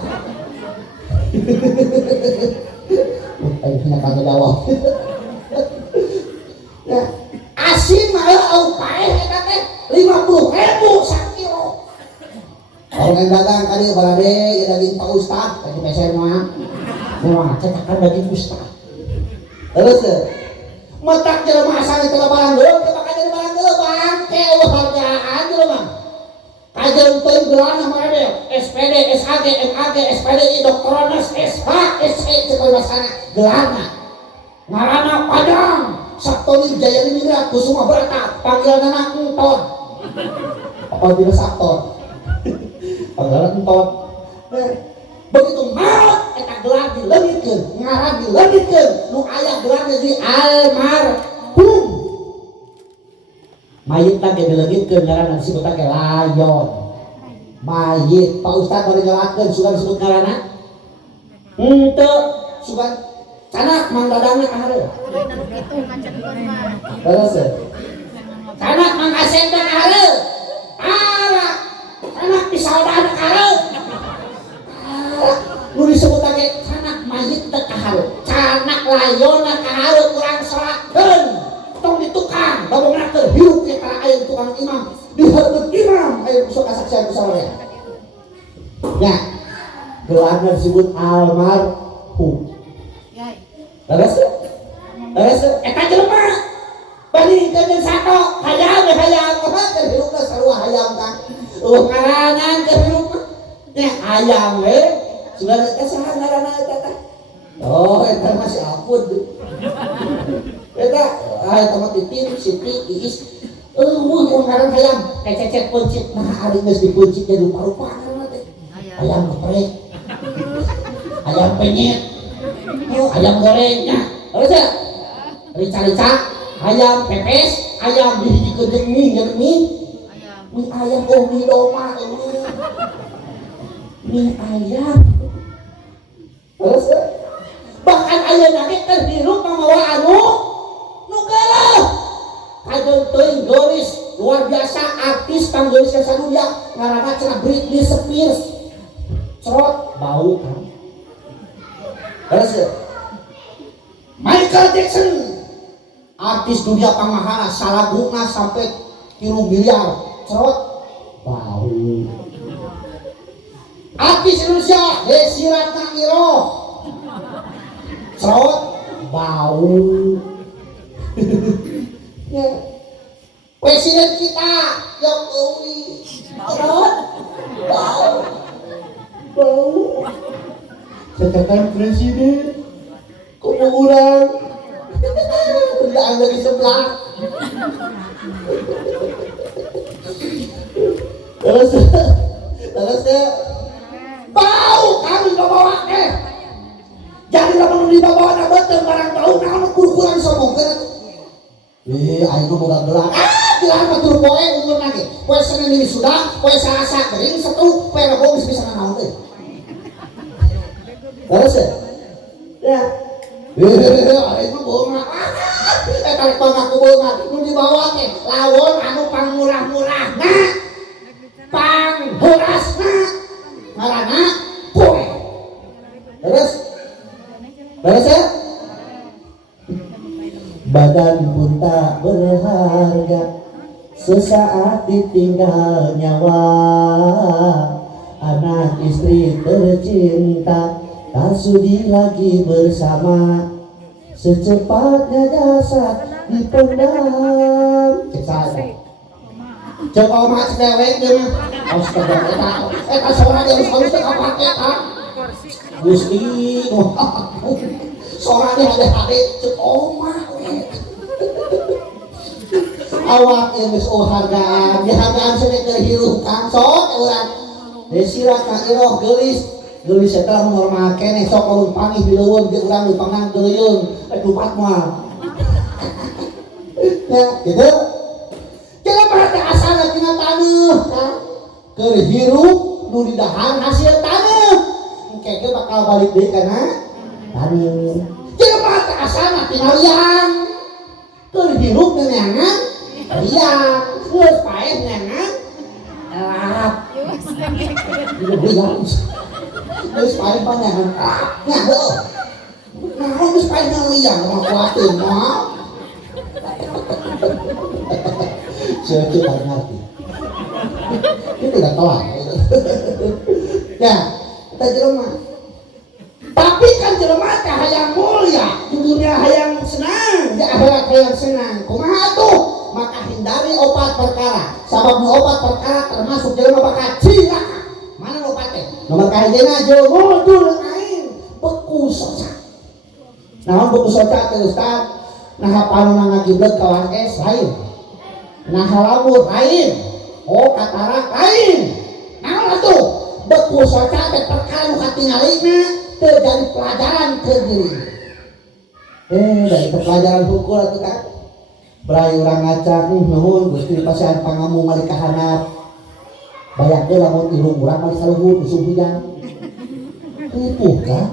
Ayo punya kami jawab. Asin malah au paeh eta teh 50.000 sakilo. Kalau yang dagang kali barade ya daging Pak Ustad, tadi pesen mah. Memang cetakan daging Ustad. Terus metak jelema asal itu barang geuleuh, bakal jadi barang geuleuh bangke hargaan jelema. Kajian teu gelarna mah SPD, SAG, MAG, SPDI, Doktoranas, SH, SC cekel basana gelarna. Ngaranna Padang, Sabtoni Jaya Ningrat, Kusuma Brata, panggilanna Enton. Apa dina Sabton? Panggilan Enton. Begitu maot eta gelar dileungitkeun, ngaran dileungitkeun, nu aya gelarna di almarhum. Mayit teh dileungitkeun ngaranna disebut teh layon. Mayit Pak Ustad bari nyalakeun sugan disebut ngaranna? Henteu, sugan canak Mang Dadangna ka hareup. Terus canak Mang Asepna ka hareup. Alah, canak Pisaudana ka hareup. Nu disebut teh canak mayit teh ka hareup. Canak layonna ka hareup urang salakeun. Tong ditukang, babongna keur hirup ke tara aya tukang imam, dihareup imam aya sok kasaksian kusawarea. Ya, gelarna disebut almarhum. Terus eta jelema bari jeung sato hayam mah kehirup sarua hayam kan. Ngarangan kehirup nya hayam we. Sudah saha ngaranna eta teh? Oh, eta masih apun. Eta aya mah titin siti iis. Ngaran hayam kececet puncit nah ari geus dipuncit jadi rupa-rupa teh. Ayam geprek. Ayam penyet. Ayam gorengnya. Terus ya? Rica-rica, ayam pepes, ayam dihijikeun jeung mie. Mie ayam mie doma mie ayam. Terus ya? Bahkan ayeuna ge terhirup mamawa anu nu geuleuh. Kajeung teuing geulis luar biasa artis kang geulis sadunya ngaranna cenah Britney Spears. Cerot bau kan. Terus ya? Michael Jackson artis dunia pangmahana salaguna sampai 3 miliar cerot bau. Artis Indonesia Desi Ratna Iroh cerot bau. Ya. Presiden kita Jokowi cerot bau. Katakan presiden kuburan bendaan dari sebelah. Terus bau kami bawa teh. Jadi lamun dibawa na beuteung barang bau naon kurang somogeun. Aing mah boga gelar. Gelar mah tur poe umurna ge. Poe Senin ini sudah, poe Salasa geuning setu, poe Rebo geus bisa naon teh. Terus ya. Aing mah bohong. Eta pangaku bohong nu dibawa teh lawon anu pangmurah-murahna. Panghurasna. Ngaranna poe. Terus ya. Badan pun tak berharga, sesaat ditinggal nyawa. Anak istri tercinta tak sudi lagi bersama. Secepatnya jasad dipendam. Cek saya. Cek omah cewek dia mah. Astaga eta soalnya dia harus kapake kan. Gusti. Soalnya ada cek omah. Awak yang geus hargaan, dihargaan cenah keur hirup kang sok urang. Desi Ratna Iroh geulis eta normal keneh sok ulun pangih di leuweung jeung urang nu pangang geuleung dupat moal. Ya, kitu. Jelema teh asalna tina taneuh kan. Keur hirup nu di dahar hasil taneuh. Engke ge bakal balik deui kana taneuh. Jelema teh asalna tina liang. Keur hirup neangan liang, geus paeh neangan elap. Geus paeh neangan elap. Nya heuh. Naon geus paeh neangan liang mah kuateun moal. Saya tidak ngerti. Itu tidak tahu. Ya, kita jelema. Tapi kan jelema teh hayang mulia, di dunia hayang senang, di akhirat hayang senang. Kumaha atuh? Maka hindari opat perkara. Sabab opat perkara termasuk jelema bakal cilaka. Mana opat teh? Nomor kahijina jumudul ain, beku soca. Naon beku soca teh Ustaz? Nah panuna ngagiblet ka waes lain. Nah lamun lain. Oh katarak lain. Naon atuh? Beku soca teh perkara nu katingalina teu jadi pelajaran ke diri. Dari pelajaran hukum atuh kan. Brai urang ngacak nuhun Gusti dipasihan pangamu mali kahanap. Bayak ge lamun irung urang mali saluhur musim hujan. Pupuh kan.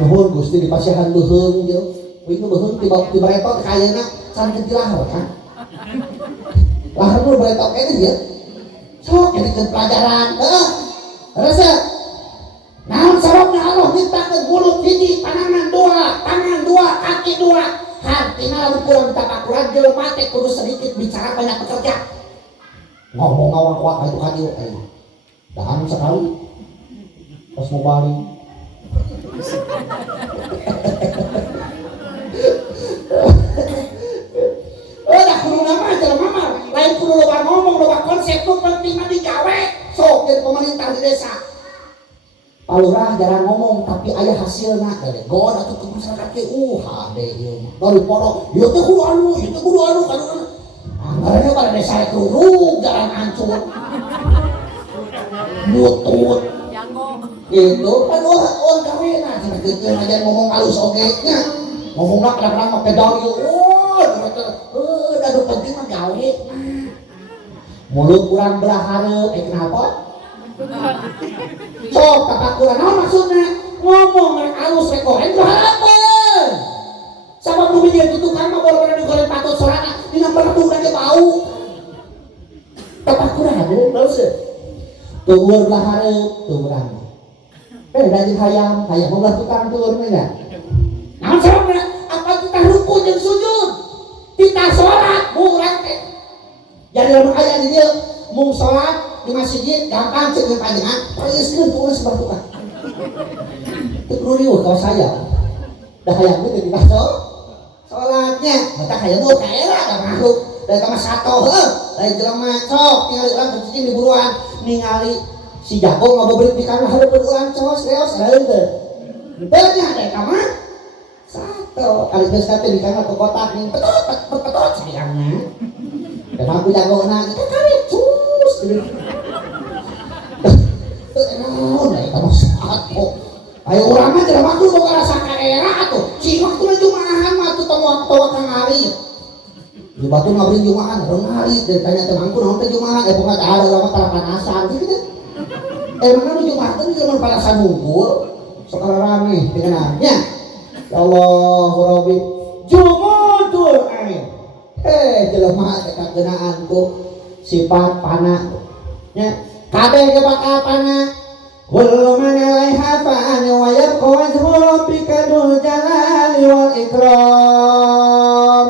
Nuhun Gusti dipasihan beuheung ge. Wih nu beuheung ti baretot ka ayeuna can teu lahar kan. Lahar nu baretot kene ya. Sok jadikeun pelajaran. Heeh. Rasa naon sababna Allah mintakeun mulut hiji, tangan dua, kaki dua. Hartina lamun kurang takakuran jelema teh kudu sedikit bicara banyak bekerja. Ngomong ngawak-wak itu kadieu aya. Daham sekali. Pas mau balik. Dah kudu nama jelema mah lain kudu loba ngomong loba konsep nu penting mah digawe sok jadi pemerintah di desa. Palurah jarang ngomong tapi aya hasilna teh. God atuh ke masyarakat ge hade ieu mah. Dari podo ieu teh kudu anu kana. Anggarannya pada desa kerurug jalan hancur. Butut. Gitu kan orang gawena cenah teu aja ngomong halus oge nya. Ngomongna kadang-kadang mah pedal ieu. Aduh penting mah gawe. Mulut kurang belah hareup kenapa? Sok tapakuran naon maksudna? Ngomong rek alus rek goreng harapan. Sabab nu bijil tutukan mah baru digoreng patut sorana dina batu urang ge bau. Tapakuran terus. Tueur belah hareup teu urang. Dari hayam mah belah tukang tueur mah nya. Naon sababna? Apa kita ruku jeung sujud? Kita sholat urang teh. Jadi lamun aya di dieu mung sholat di masjid gampang cek panjenengan paeuskeun ku urang sebar tukang. Teu perlu riuh ka saya. Da hayang teh di baso sholatnya, mata hayang mah ka era da makhluk. Da ka sato heuh, lain jelema sok tingali urang cicing di buruan ningali si jago ngabobrik di kana hareupeun urang cos reos lain teh. Teu nya da ka mah sato kali geus teh di kana ke kotak ning petot sayangna. Dan aku jagona kita kali cus gitu. Naon eta mah sato. Ayo urang mah jelema kudu boga rasa ka era atuh. Si waktu na jumahan mah tuh tawa ka ngarit. Di batu ngabring jumahan, urang ngarit dan tanya temanku naon teh jumahan, pokona teh ada urang teh panasan gitu. Emang nu jumahan teh zaman panasan ngumpul. Sekarang rame dengannya. Ya Allah Rabbi jumudul ain. Jelema teh kageunaan ku sifat pana nya kabeh ge bakal pana. Kullu man 'alaiha fa'an wa yabqa wajhu rabbika dzul jalali wal ikram.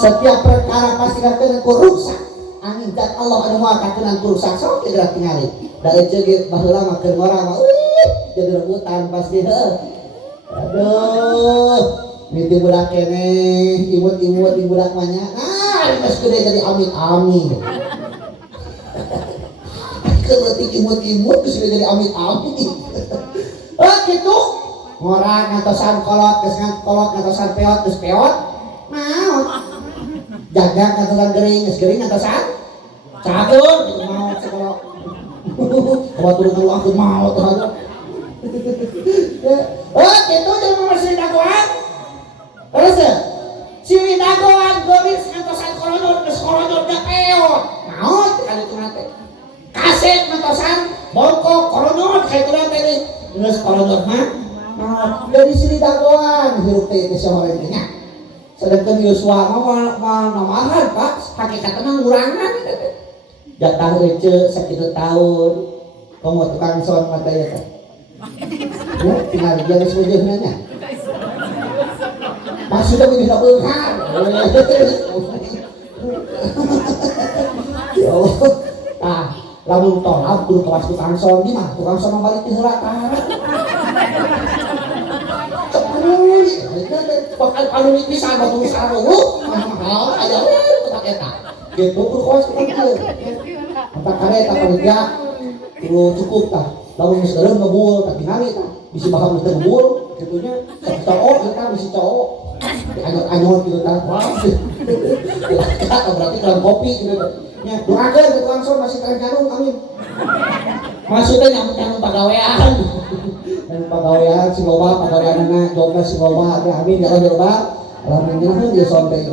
Setiap perkara pasti kakeun ku rusak. Angin zat Allah anu moal kakeun ku rusak sok geura tingali. Da ece ge baheula mah keur ngora mah jadi rebutan pasti heuh. Aduh, miti budak kene imut-imut di budak mah nya. Nah, geus gede jadi amit-amit. Kebetik imut-imut geus jadi amit-amit. Kitu. Ngorang ngantosan kolot, geus kolot ngantosan peot, geus peot. Naon? Jaga ngantosan gering, geus gering ngantosan cager gitu mau sekolot. Kalau turun aku mau tuh aja. Kitu jeung masih dagoan. Terus si dagoan geulis ngantosan kolonot, geus kolonot da peot. Naon kali itu nate? Kaset ngantosan bongkok kolonot kayak kuda teh geus kolonot mah. Nah, dari sini dagoan hirup teh sahoreun nya. Sedangkan Yosua mah namahan Pak, hakikatna ngurangan eta teh. Jatah ece sakitu tahun. Komo tukang son mata ya teh. Ya, tinggal jadi seujeuhna nya. Maksudnya bisa beunghar. Ya Allah. Tah, lamun tolak kudu kawas tukang son di mah, tukang son balik teh heula tah. Bakal paling pisan batu sarung, mahal aya tukang eta. Gitu kudu kawas tukang kieu. Anta kareta panitia kudu cukup tah. Lamun geus geureum ngebul tah tingali tah. Bisi bakal geus ngebul kitunya cowok eta bisi cowok. Anyot gitu tah. Wah. Berarti dalam kopi gitu. Nya doakeun ke tukang son masih keren jarum amin. Maksudnya nyambut pagawean. Dan pagawean si loba pagaweanna joga si loba ya amin ya Allah loba. Alhamdulillah dia son teh.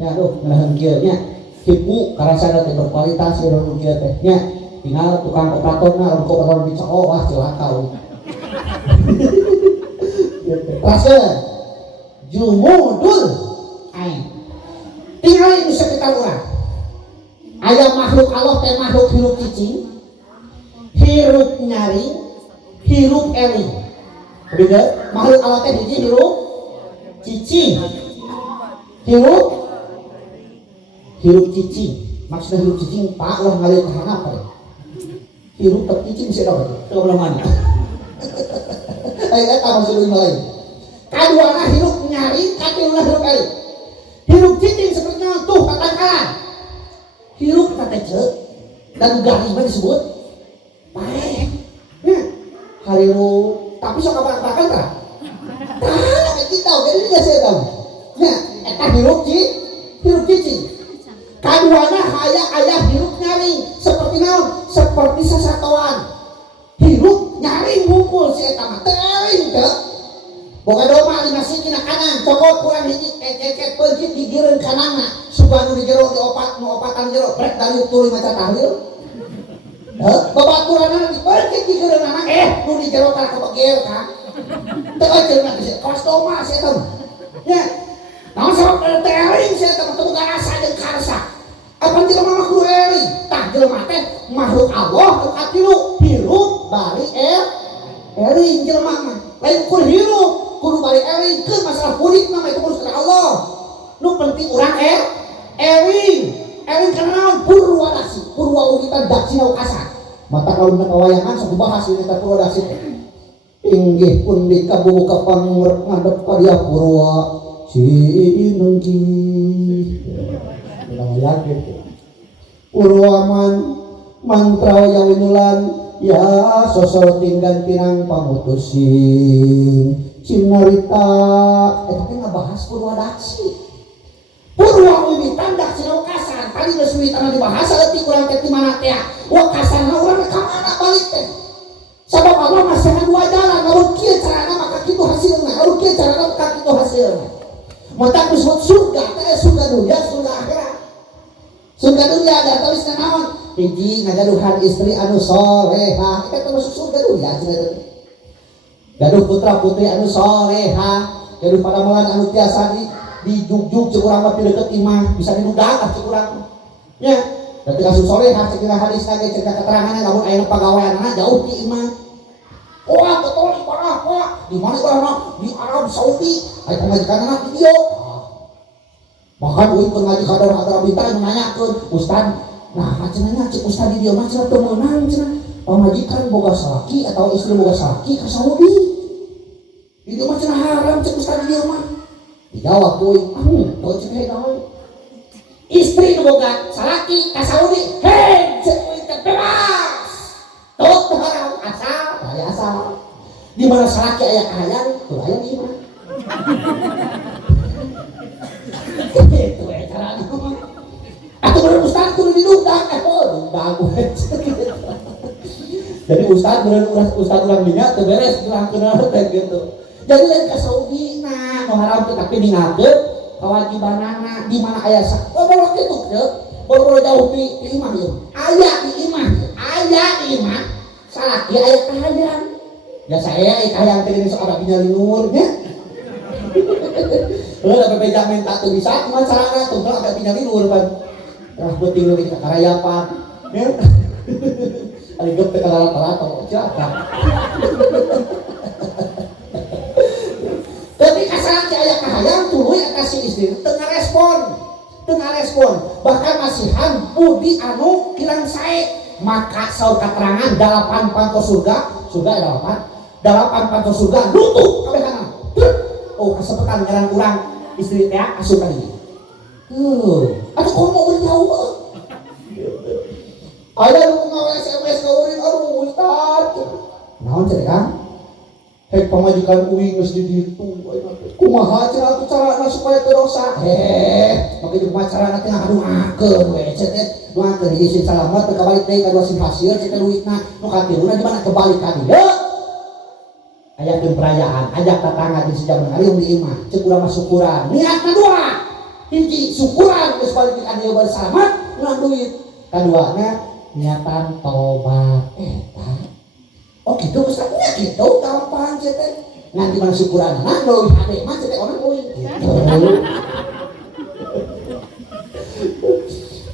Nya aduh ngeunaheun kieu nya. Kipu karasana teh berkualitas urang kieu teh nya. Tinggal tukang operatorna lamun operator dicoko wah celaka. Rasa jumudul ain. Tinggal di sekitar urang. Aya makhluk Allah teh makhluk hirup cicing, hirup nyaring, hirup eling. Beda makhluk Allah teh hiji hirup cicing, hirup cicing. Maksudnya hirup cicing pak lah ngalir ke handap. Hirup tak cicing bisa dapat. Itu belum mana. eta maksud leuwih lain. Kaduana hirup nyari, katiluna hirup elit. Hirup cicing seperti tuh tatangkalan. Hirup tatece dan garis mah disebut paeh. Hariru tapi sok kabarak-barakan tah. Tah kita oge ini geus eta. Nya eta hirup cicing. Kaduana aya hirup nyaring seperti naon? Seperti sasatoan. Hirup nyaring ngumpul si eta mah teuing teh. Boga doma dimasukin ke kanan, cokot kurang hiji kecet peujit digireun kananna. Sugan nu di jero diopat nu opatan jero brek dari tuluy maca tahlil. Babaturanna dipeujit digireun anak nu di jero kana kebegel kan. Teu ajeuna geus kelas doma si eta. Nya. Naon sabab teuing si eta teu boga asa jeung karsa. Apa jelema mah kudu eri? Tah jelema teh makhluk Allah nu katilu hirup bari eri jelema mah. Lain kudu hirup kudu bari eri ke masalah kulit mah itu urus Allah. Nu penting urang eri kana naon purwadaksi purwa ugitan daksina ukasa. Mata kaulna kawayangan sok dibahas ini eta purwadaksi. Inggih pun dikabuka pangurep ngadep padia purwa sinenggi. Ulang yakin. Purwaman mantra yawinulan ya sosol tinggan tinang pamutusin cinarita eta teh ngabahas purwadaksi. Purwa wiwitan daksina wakasan tadi geus wiwitan dibahas leutik urang teh ti mana teh wakasanna urang ka mana balik teh. Sabab Allah masih dua jalan, lalu kieu carana maka kitu hasilna, lalu kieu carana maka kitu hasilna. Mata disebut surga, teh surga dunia, surga akhirat. Surga dunia ada tulisna naon? Hiji ngagaduhan istri anu solehah, eta termasuk surga dunia cenah. Gaduh putra putri anu solehah, gaduh padamelan anu tiasa dijugjug cek urang mah deket imah, bisa didudag cek urang. Nya, da teu kasus solehah cek dina hadis ge cek keteranganna lamun aya pagaweanna jauh ti imah. Wah, betul parah, Pak. Di mana urang di Arab Saudi, aya pamajikanna di dieu. Bahkan uing keur ngaji ka daerah Bintang nanyakeun, Ustaz, nah cenah cek Ustaz di dieu mah cenah teu meunang cenah. Pamajikan boga salaki atau istri boga salaki ka Saudi. Di dieu mah cenah haram cek Ustaz di dieu mah. Dijawab uing, teu cek eta we. Istri nu boga salaki ka Saudi, hei cek uing teh bebas. Teu haram asal, aya asal. Di mana salaki aya kahayang, teu aya di imah. Itu caranya. Atau bener Ustaz kudu didudag, dudag. Jadi Ustaz ulang minyak teu beres dilangkeun teh gitu. Jadi lain ka Saudi na nu haram teh tapi ningakeun kewajibanana di mana aya baru kitu teh. Baru jauh di imah ieu. Aya di imah. Salaki aya kahayang. Ya saya kahayang teh sok ada binali nur nya. Ada bebeja minta tuh bisa, cuma caranya tuh kalau ada pinjam luar kan, buatin lu kita karayapan, ya, ada gap teka rata-rata, siapa? Tapi kasar caya kahayang tuh ya kasih istri, tengah respon, bahkan masihan budi anu kilang sae, maka saur keterangan 8 pantos surga 8 pantos surga, lutuh kabeh kanan. Oh kesepetan ngaran urang istri teh asup ka dieu. Atuh komo berjauh. Aya nu ngawe SMS ka urang, aduh Ustaz. Naon cenah Kang? Hek pamajikan uing geus di ditu. Kumaha cenah atuh carana supaya teu dosa? Make jeung carana teh ngaduakeun we cenah. Duakeun hiji salamat teu kabalik deui ka dua sim hasil cenah duitna. Nu katiluna di mana kebalik ka dieu. Ayakeun perayaan, ajak tetangga di sejam hari di imah, cek urang syukuran. Niatna dua. Hiji syukuran geus balik ka dieu bersalamat, ulang duit. Kaduana niatan tobat eta. Oh kitu Ustaz nya kitu gampang cek teh. Ngan di mana syukuranna leuwih hade mah cek orang euy.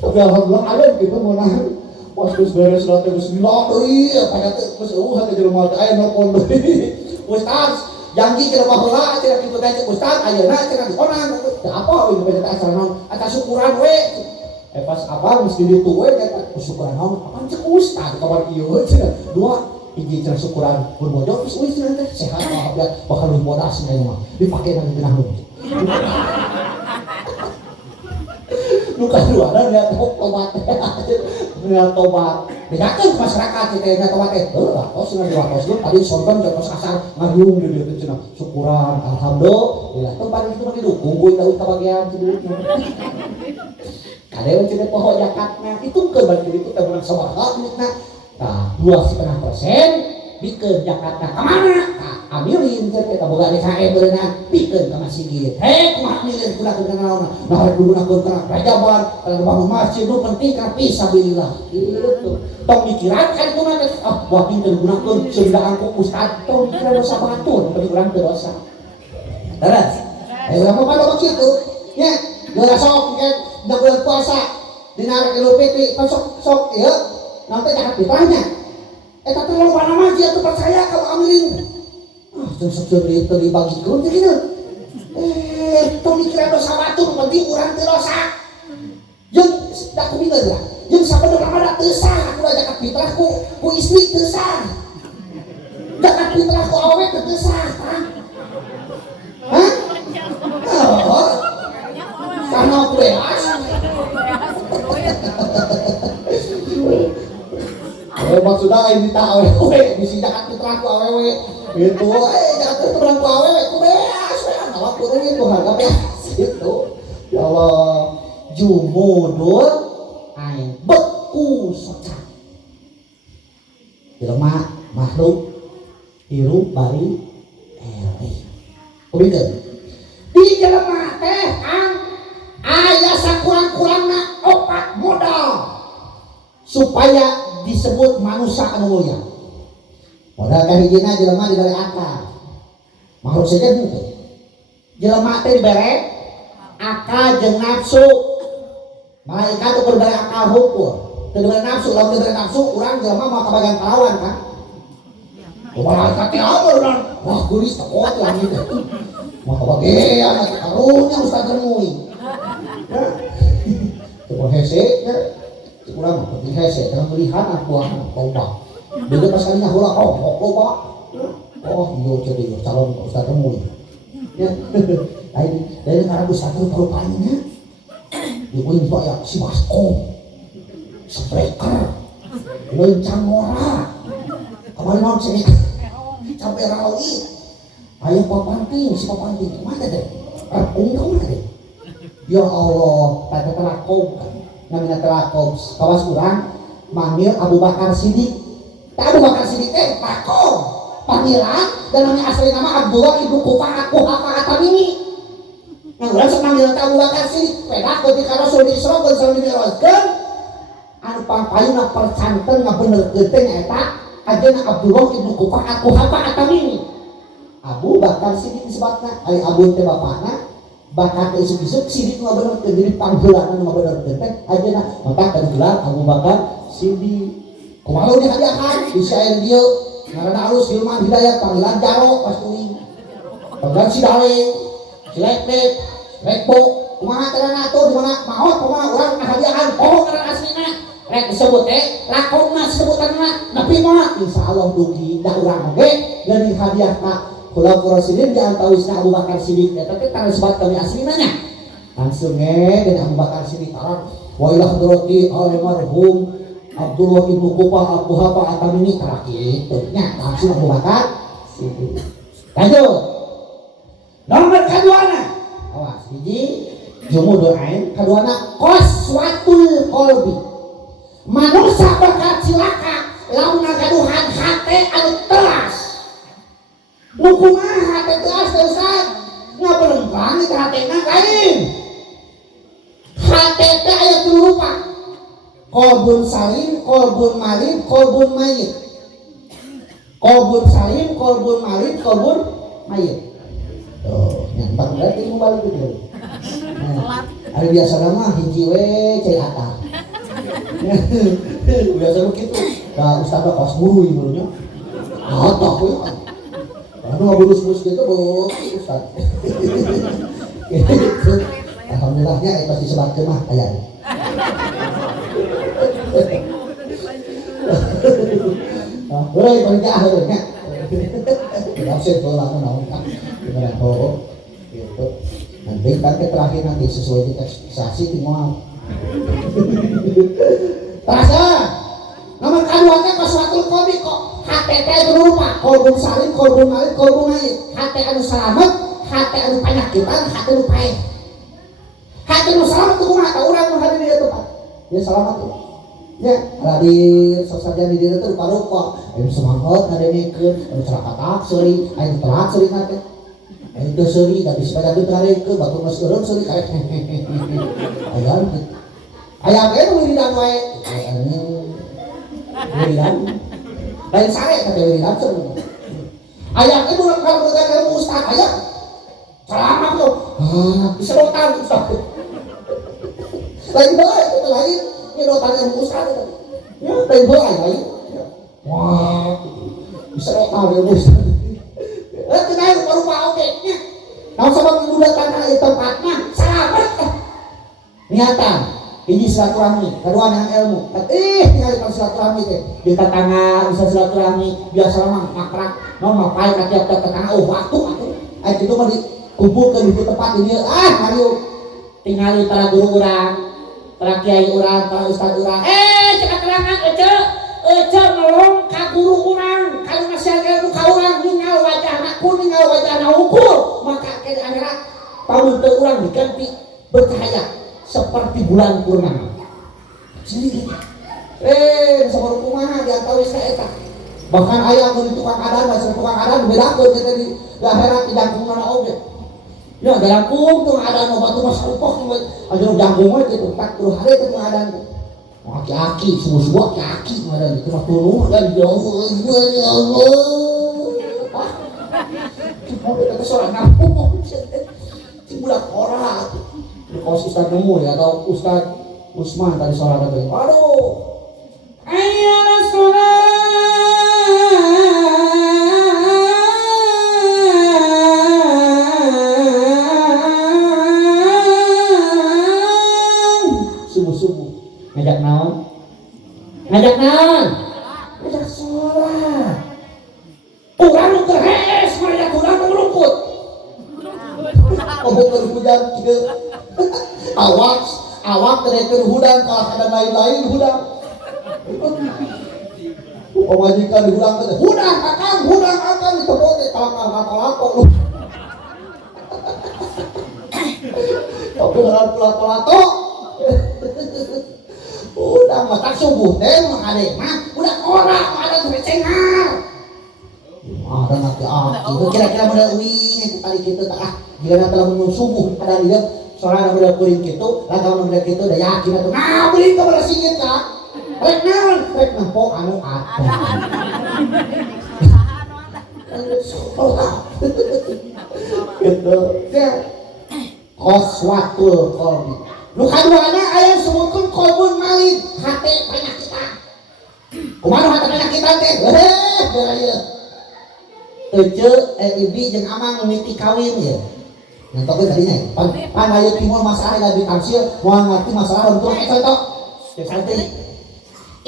Tapi alhamdulillah alim kitu meunang. Pas geus beres lah teh geus nila deui aya teh geus hate jelema teh aya nelpon deui. Ustaz, janji jelema heula cenah kitu teh Ustaz ayeuna cenah dikonang. Teu apa we beda asal naon? Ata syukuran we. Pas apa mesti ditu we eta syukuran naon? Apa cek Ustaz kabar ieu cenah. Dua hiji cenah syukuran mun bojo terus euy cenah teh sehat alhamdulillah bakal lebih bodas cenah mah dipake nang geunah nu. Nu kadua nya tobat. Nya tobat. Bedakeun masyarakat teh nya tobat teh. Heuh, tos cenah diwatoskeun tadi sonton jotos asal ngariung di dieu cenah syukuran alhamdulillah. Tobat itu mah didukung ku daun kabagian cenah. Kadewe cenah poho jakatna itu ke bagi itu teh urang sabaraha duitna. Nah, 2,5% bikeun jakatna ka mana? Ka amilin teh eta boga DKM beunang bikeun ka masjid. Kumaha milin kuda ke naon? Nah, digunakeun kana rajaban, kana bangun masjid nu penting ka fisabilillah. Kitu. Tong mikiran kan kumaha teh? Wah pinter digunakeun sundaan ku ustad tong kira dosa batur, bari urang teu dosa. Terus, urang mah pada kitu. Nya, geura sok kan da bulan puasa dina Idul Fitri sok ieu nanti jangan ditanya. Eta teh loba nama dia tuh percaya kalau amilin. Jeung sok itu dibagikeun teh kitu. Tong mikir dosa batur penting urang teu dosa. Jeung da kumingeun lah. Jeung sabenerna mah da teu sah kudu zakat fitrah ku istri teu sah. Zakat fitrah ku awewe teu sah. Hah? Oh. Karena beas. Maksudnya ini tak awewe, bisi zakat fitrah ku awewe. Gitu, zakat fitrah ku awewe ku beas. Kalau ku itu harga beas gitu. Ya Allah, jumudul ain beku socat. Jelema makhluk hirup bari eleh. Kumaha? Di jelema teh aya sakurang-kurangna 4 modal supaya disebut manusia anu mulia. Modal kahijina jelema dibere akal. Makhluk saja henteu. Jelema teh dibere akal jeung nafsu. Malaikat teh dibere akal hukum. Teu dibere nafsu, lamun dibere nafsu urang jelema mah kabagian pahlawan kan. Malaikat teh amun wah geulis teh kuat lah gitu. Mah kabagian karunya ustaz Remui. Coba hese ya. Kurang penting hese jangan melihat aku tobat. Dia pas kali ngahula loba. Oh, iya jadi calon ustaz Remui. Ya. Dari karena ustaz rupanya. Ibu itu ya si Basko. Spreker. Lencang ora. Kemarin non sini. Sampai rawi. Ayo papanting, si papanting. Mana deh? Ini kemana deh? Ya Allah, tadi telakob kan. Namanya telakob. Kawas kurang manggil Abu Bakar Siddiq. Abu Bakar Siddiq telakob. Panggilan dan namanya asli nama Abdullah ibnu Qufah Quhafa At-Tamimi. Nah, urang sok manggil Abu Bakar Siddiq. Pedah ketika Rasul Isra jeung Rasul Mi'rajkeun anu pampayuna percanten ngabenerkeun teh nyaeta ajeuna Abdullah ibnu Qufah Quhafa At-Tamimi. Abu Bakar Siddiq disebutna ari Abu teh bapana bakal isuk-isuk Siddiq ngabenerkeun diri panggeulana nu ngabenerkeun teh ajeuna maka kagelar Abu Bakar Siddiq. Kumaha di hadiahan di syair dieu ngaranna alus Hilman Hidayat panggilan Jaro pas kuring. Panggilan si Daleng, si Leknek, Lekbo, kumaha carana atuh di mana maot kumaha urang ngahadiahan poho ngaran aslina. Rek disebut lakonna sebutanna nepi moal insyaallah dugi da urang oge dan hadiahna Khulafaur Rasyidin di antawisna Abu Bakar Siddiq eta teh tara sebat kami aslinna nya. Langsung dengan Abu Bakar Siddiq taran wa ila hadrati almarhum Abdullah ibnu Qufah Quhafa At-Tamimi tara kitu nya langsung Abu Bakar Siddiq. Lanjut. Nomor kaduana. Awas hiji jumudul ain, kaduana qaswatul qalbi. Manusia bakal cilaka lamun ngagaduhan hate anu teras. Nu kumaha hate teras teh Ustaz? Ngaberempang itu hatena lain. Hate teh aya 3 rupa. Qalbun salim, qalbun marid, qalbun mayit. Qalbun salim, qalbun marid, qalbun mayit. Tuh, nyampak berarti mau balik gitu. Nah, ada biasa nama hiji we cai ata. Biasa begitu. Nah, Ustaz pas guru ibunya. Ata we. Anu ngurus-urus gitu, Bu, Ustaz. Alhamdulillahnya itu disebatkeun mah aya. Heureui kerja heureui nya. Absen bola naon kan. Beneran gitu. Nanti kan terakhir nanti sesuai dengan ekspektasi tinggal. Terasa. Nomor kedua teh qaswatul qalbi kok hate teh berupa qalbun salim, qalbun marid, qalbun mayit. Hate anu salamet, hate anu panyakitan, hate anu paeh. Hate anu salamet kumaha tah urang nu hadir di tempat. Ya selamat tuh. Ya, ada di sosial di diri itu rupa-rupa ayo semangat ngadengikeun anu cerakatak seuri ayo telat seuri nate ayo teu seuri da bisa pada ditarikeun batu geus eureum seuri kae ayan aya ge nu wiridan wae anu wiridan lain sare kata wiridan seuri aya ge nu kalau dengan ustaz aya selamat lo bisa rotan ustaz lain bae itu lain ini rotan yang ustaz itu ya lain bae lain wah bisa rotan yang ustaz kenal rupa-rupa oke nya naon sabab ibu datang ke tempatnya selamat niatan ini silaturahmi kedua dengan ilmu tinggal di silaturahmi teh di tetangga bisa silaturahmi biasa mah makrak naon mah pae ka tiap tetangga waktu atuh aya kitu mah dikumpulkeun di tempat ini Mario tinggali para guru urang para kiai urang para ustaz urang cekat terangan ece nolong ka guru urang kalau masih ilmu ka urang ningal wajahna kuningal wajahna ukur maka ke akhirat pamun teu urang diganti bercahaya seperti bulan purnama sini sabar kumaha diantawis ka eta bahkan aya anu di tukang adan bahasa tukang adan bedakeun kita di akhirat di jangkungan oge ya jangkung tuh adan batu mas upok aja jangkung we kitu 40 hari teh adan aki-aki semua aki ada itu mah turun dan ya Allah kita kata seorang ngampung si budak orang kalau Ustaz nemu ya atau Ustaz Usman tadi soal tadi aduh ayo subuh-subuh ngajak naon? Ngajak sholat. Urang nu teu hees maya urang teu meruput. Bukan hujan kieu. Awak teu hudan kalau ada lain-lain hudan. Pemajikan di hudan teh. Hudan akan ditebote kalak-kalak lu. Tapi lato-lato. Udah matak subuh teh mah ade mah udah ora ada tuh cengar ada nanti itu kira-kira model uing yang tadi kita tah jika telah menunggu subuh ada dia soalnya udah kuring gitu laga udah gitu udah yakin atuh nah beli ke belah singit kak rek naon rek nempo anu ada gitu ya qaswatul qalbi nu kaduana aya sebutkeun qalbun marid hate panyakitan kumaha hate panyakitan teh ieu teu ibi jeung amang mimiti kawin ya ngantokeun tadi nya pan aya timur masalah da ditamsil moal ngarti masalah untuk eta tok santai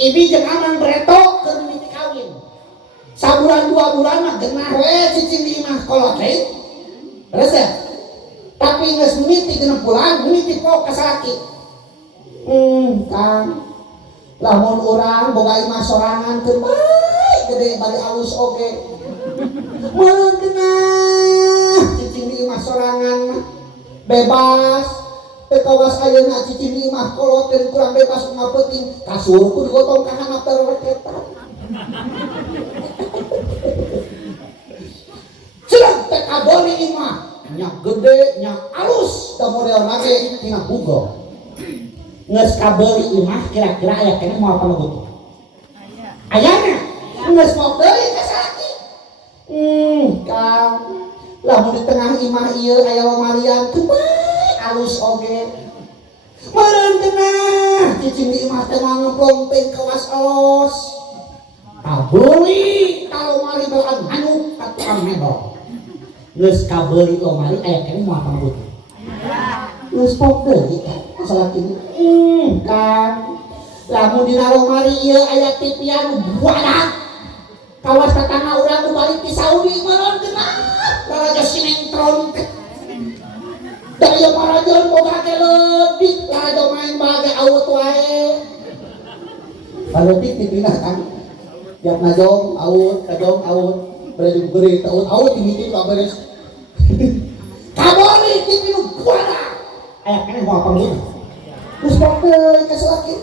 ibi jeung amang bereto keur mimiti kawin sabulan 2 bulan mah genah we cicing di imah kolot teh terus ya tapi geus mimiti 6 bulan mimiti pok kasaki kan lamun urang boga imah sorangan teu bae gede bari alus oge mun genah cicing di imah sorangan bebas teu kawas ayeuna cicing di imah kolot teh kurang bebas ngapeuting kasur ku digotong ka handap tereketan cenah teh kabori imah nya gede nya alus da model nage tina bugo geus kabeuli imah kira-kira aya keneh moal pamabutuh ayana geus mau deui ka salaki kan lamun di tengah imah ieu aya lemarian teu bae alus oge meureun genah cicing di imah teh ngeplongpeng kawas alos kabeuli ka lemari belaan hanyuk ka tukang mebel geus kabeuli lomari aya keneh moal pamabutuh geus pok deui masalah kitu kan lamun dina lomari ieu aya TV anu buadak kawas tetangga urang nu balik ti Saudi meureun genah raja sinetron teh daya marajon boga teh leutik raja main bage aut wae leutik dipindah kan tiap najong aut kajong aut bere beri aut timiti ka beres kabori dipinu kuara aya keneh moal panggil geus bok deui ka salaki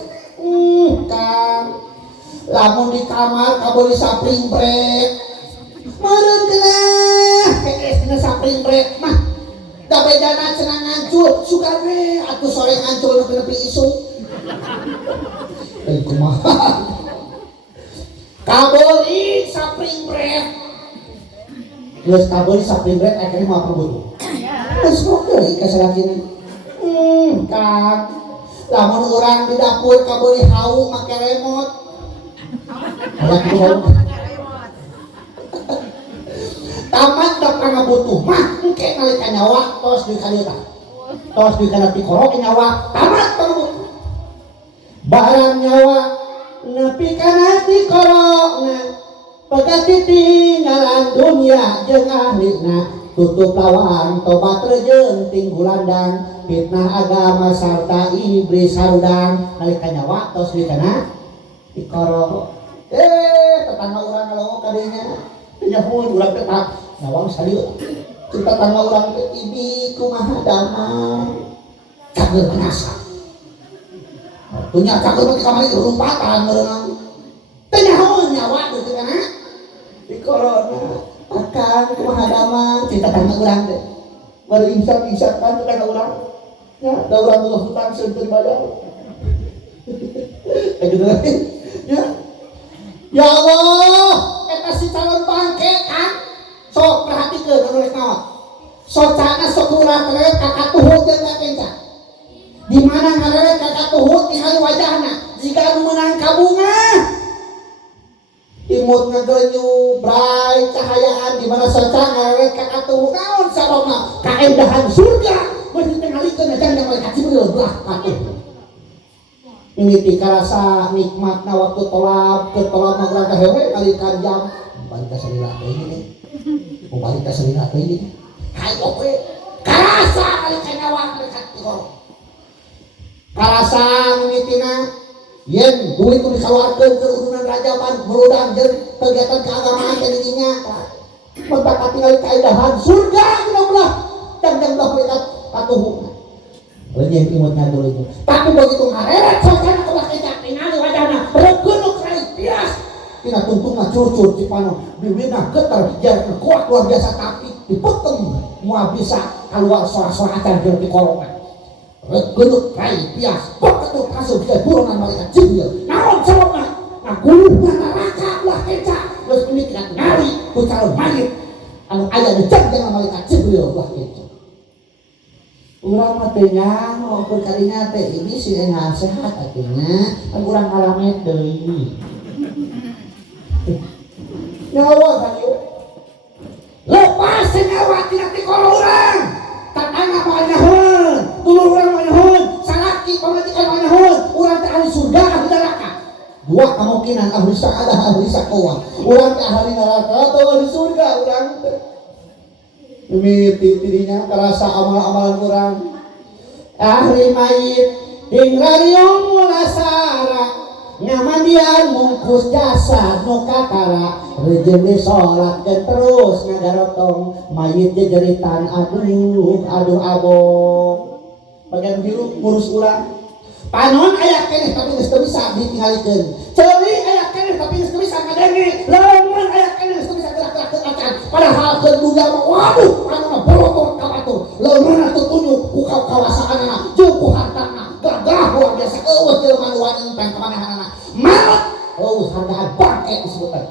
Kang lamun di kamar kabori sapring break meureun geunah kees dina sapring break mah da bedana cenah ngancul sugan we atuh sore ngancul nepi isu kumaha kabori sapring break geus kabori sapring break akhirnya mau pambutuh geus bok deui ka salaki Kang lamun urang di dapur kabori hau make remote tamat dapat ngabutuh mah engke nalika nyawa tos di kalita tos di kana ti korok nyawa tamat pangabutuh barang nyawa nepi kana ti korokna pegati tinggalan dunia jeung ahlina tutup lawan tobat rejeun tinggulandang fitnah agama sarta iblis harudang nalika nyawa tos di kana ti korok tetangga urang kalau kadinya nyahun urang teh tak nawang sadieu tetangga urang teh ibi kumaha damang cager kenasa punya cager mah kamari rumpatan meureun teh nyahoan nyawa teh kana di corona akan kumaha damang tetangga urang teh bari imsak kan tetangga urang ya da urang geus hutang seunteun bayar gitu ya ya Allah eta si calon bangke kan sok perhatikeun nulis naon socana sok urang teh kakatuhut jeung kakenca di mana ngarere kakatuhut ningali wajahna jika anu meunang kabunga imut ngageunyu bray cahayaan di mana soca ngarere kakatuhut naon sababna kaendahan surga mun ditingalikeun aja yang malaikat Jibril belah katuh mimiti karasa nikmatna waktu tolab ke tolab magrang kahewe kalikan jam balik ka salila teh ini mau balik ka salila teh ini hayo we karasa kalikan nyawa kalikan tikor karasa mimitina yen duit itu dikeluarkeun ke urunan rajaban meludang jeung kegiatan keagamaan teh dinya mentak tinggal kaedahan surga dina belah dan belah mereka katuhuna lenyeh imutna dulu itu tapi begitu ngareret socana ulah kecak tingali wajahna regeunuk rai bias tina tuntungna curcur cipano bibirna getar jarna kuat luar biasa tapi dipeteng moal bisa keluar suara-suara acan jeung di kolongan regeunuk rai bias beketuk kaseuh jeung buronan malaikat Jibril naon sababna ngaguluhna neraka ulah kecak geus mimiti ngali ku calon mayit anu aya di janjang malaikat Jibril ulah kecak urang mah teh nya walaupun kalinya teh ini sih sehat atunya kan urang ngalamet deui nyawa kan ieu lepas nyawa tina ti kolo urang tatangga mah nyaheun dulur urang mah nyaheun salaki pamajikan mah nyaheun urang teh ahli surga ahli neraka dua kemungkinan ahli sa'adah ahli saqwa urang teh ahli neraka atau ahli surga urang teh mimiti dirinya karasa amal-amalan kurang ahli mayit ding rariong mulasara ngamandian mungkus jasad nu kakara rejeun salat ke terus ngagarotong mayit jejeritan aduh abong bagian biru ngurus urang panon aya keneh tapi geus teu bisa ditinggalikeun ceuli aya keneh tapi geus teu bisa ngadenge lamun aya keneh geus teu bisa gerak-gerak teu acan padahal keur dunya mah waduh anu mah borotor ka batur lamun atuh tunjuk ku kawasaanna jeung ku hartana gagah luar biasa eueuh jelema nu wani enteng kamanehanana maut eueuh hargaan bangke disebutna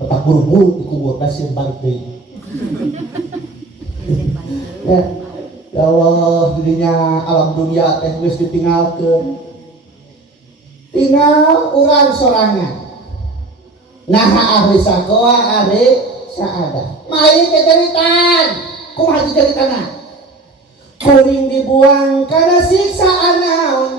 betak buru-buru dikubur pasieun balik deui ya Allah dirinya alam dunia teh geus ditinggalkeun tinggal urang sorangan nah ahli saqwa ahli sa'adah mayit jeritan kumaha jeritana kuring dibuang kana siksaan naon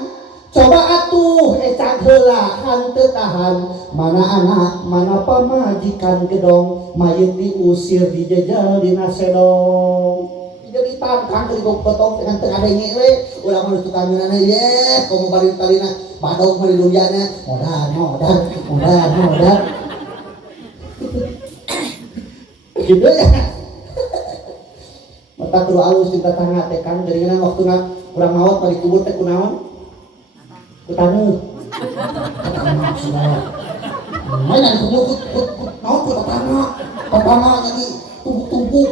coba atuh ecak heula belahan tetahan, mana anak mana pamajikan gedong, mayit diusir dijajal dina sedong. Jadi tangkang dari potong dengan tengah denge we, ulah mah tukang nana ye, komo balik talina badog mah dilunyana, modal. Gitu ya. Mata kudu alus cinta tangga teh kan, jadi kan waktu urang maot mah dikubur teh kunaon? Kutanu. Sudah. Mana kudu naon ku tatana jadi tumpuk-tumpuk.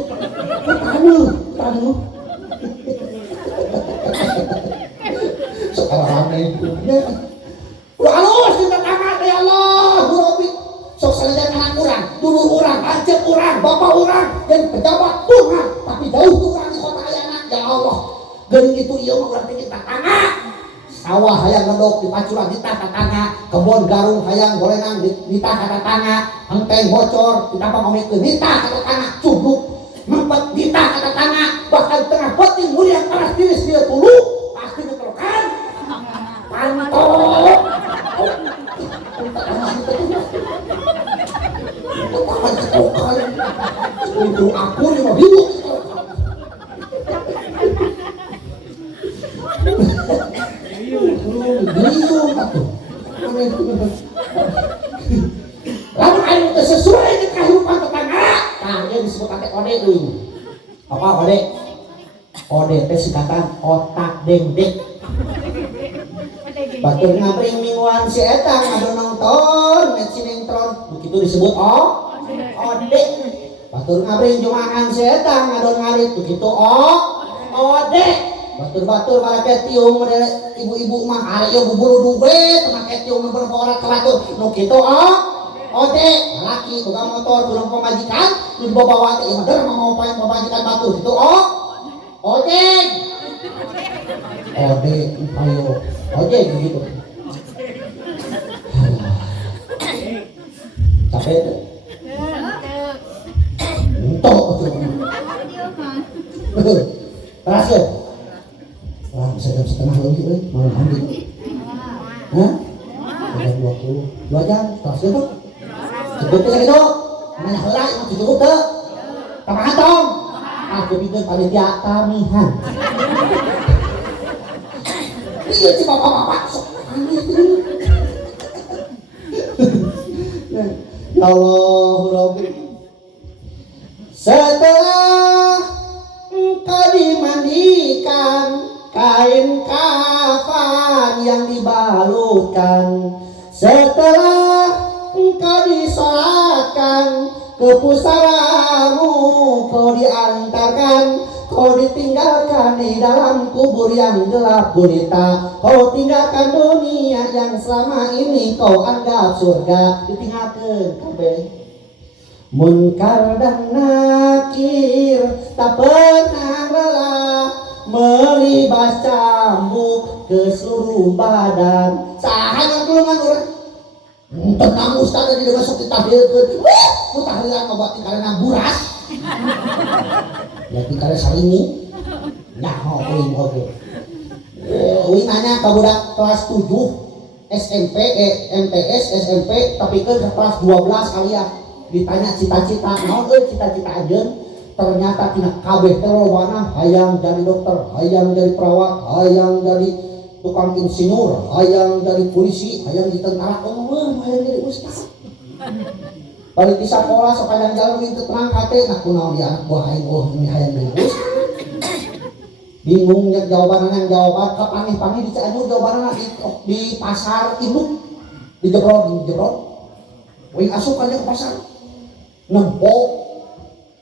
Kutanu. Sekarang aneh itu. Udah alus cinta tangga teh Allah, Robi. Sok salajana anak urang, dulur urang, lanceuk urang, bapak urang, dan pejabat urang, tapi jauh tukang di kota ayana, ya Allah. Geuning itu ieu mah urang teh cinta tangga. Sawah hayang ngedok dipacuran di tatangga, kebon garung hayang gorengan di tatangga, enteng bocor ditampang omikeun di tatangga, cubluk mempet di tatangga, bahkan tengah batin mulia keras tiris dia tulu, pasti ngeterokan. Pantau. Itu aku 5.000. Lalu ayo sesuai dengan kehidupan tetangga. Nah, dia disebut kata ode ini. Apa ode? Ode teh singkatan otak dengdek. Batur ngabring mingguan si eta ngadu nonton net sinetron, begitu disebut ode. Batur ngabring jumangan si eta ngadu ngarit, begitu ode. Batur-batur malake tiung model ibu-ibu mah ayo buburu duwe teu make tiung berporak ke batur nu kitu ode. Laki boga motor kurang pamajikan nu dibawa teh ieu mah mau pamajikan batur kitu ode. Ode ayo ode gitu. Capek tuh. Entok tuh. Terasa. Wah, bisa jam setengah lagi malam mandi. Hah? Jam 20. 2 jam, terus itu. Cukup teh gitu. Mana heula ieu cukup teu? Tambahan tong. Aku bikin panitia tamihan. Iya si bapak-bapak sok ya Allah Rabbi. Setelah engkau dimandikan kain kafan yang dibalutkan, setelah engkau disolatkan ke pusaramu, kau diantarkan, kau ditinggalkan di dalam kubur yang gelap gulita, kau tinggalkan dunia yang selama ini kau anggap surga, ditinggalkan kabeh. Munkar dan nakir tak pernah lelah melibas cambuk ke seluruh badan. Saha golongan urang tenang ustaz di masuk ditahlielkeun. Mutahlilan obat karena buras. Berarti karena saringi. Nyaho euy oge. Euy nanya ka budak kelas 7 SMP MTS SMP tapi ke kelas 12 kali ya. Ditanya cita-cita, naon euy cita-cita ajeun? Ternyata tina kabeh teh lobana hayang jadi dokter, hayang jadi perawat, hayang jadi tukang insinyur, hayang jadi polisi, hayang jadi tentara, hayang jadi ustaz. Balik di sekolah sepanjang jalan itu tenang hati, nah kunaon dia anak buah aing ini hayang jadi ustaz. Bingung jawaban kepanggih-panggih di Cianjur jawabanna di pasar induk dijebrot. Wing asup aja ke pasar. Nempok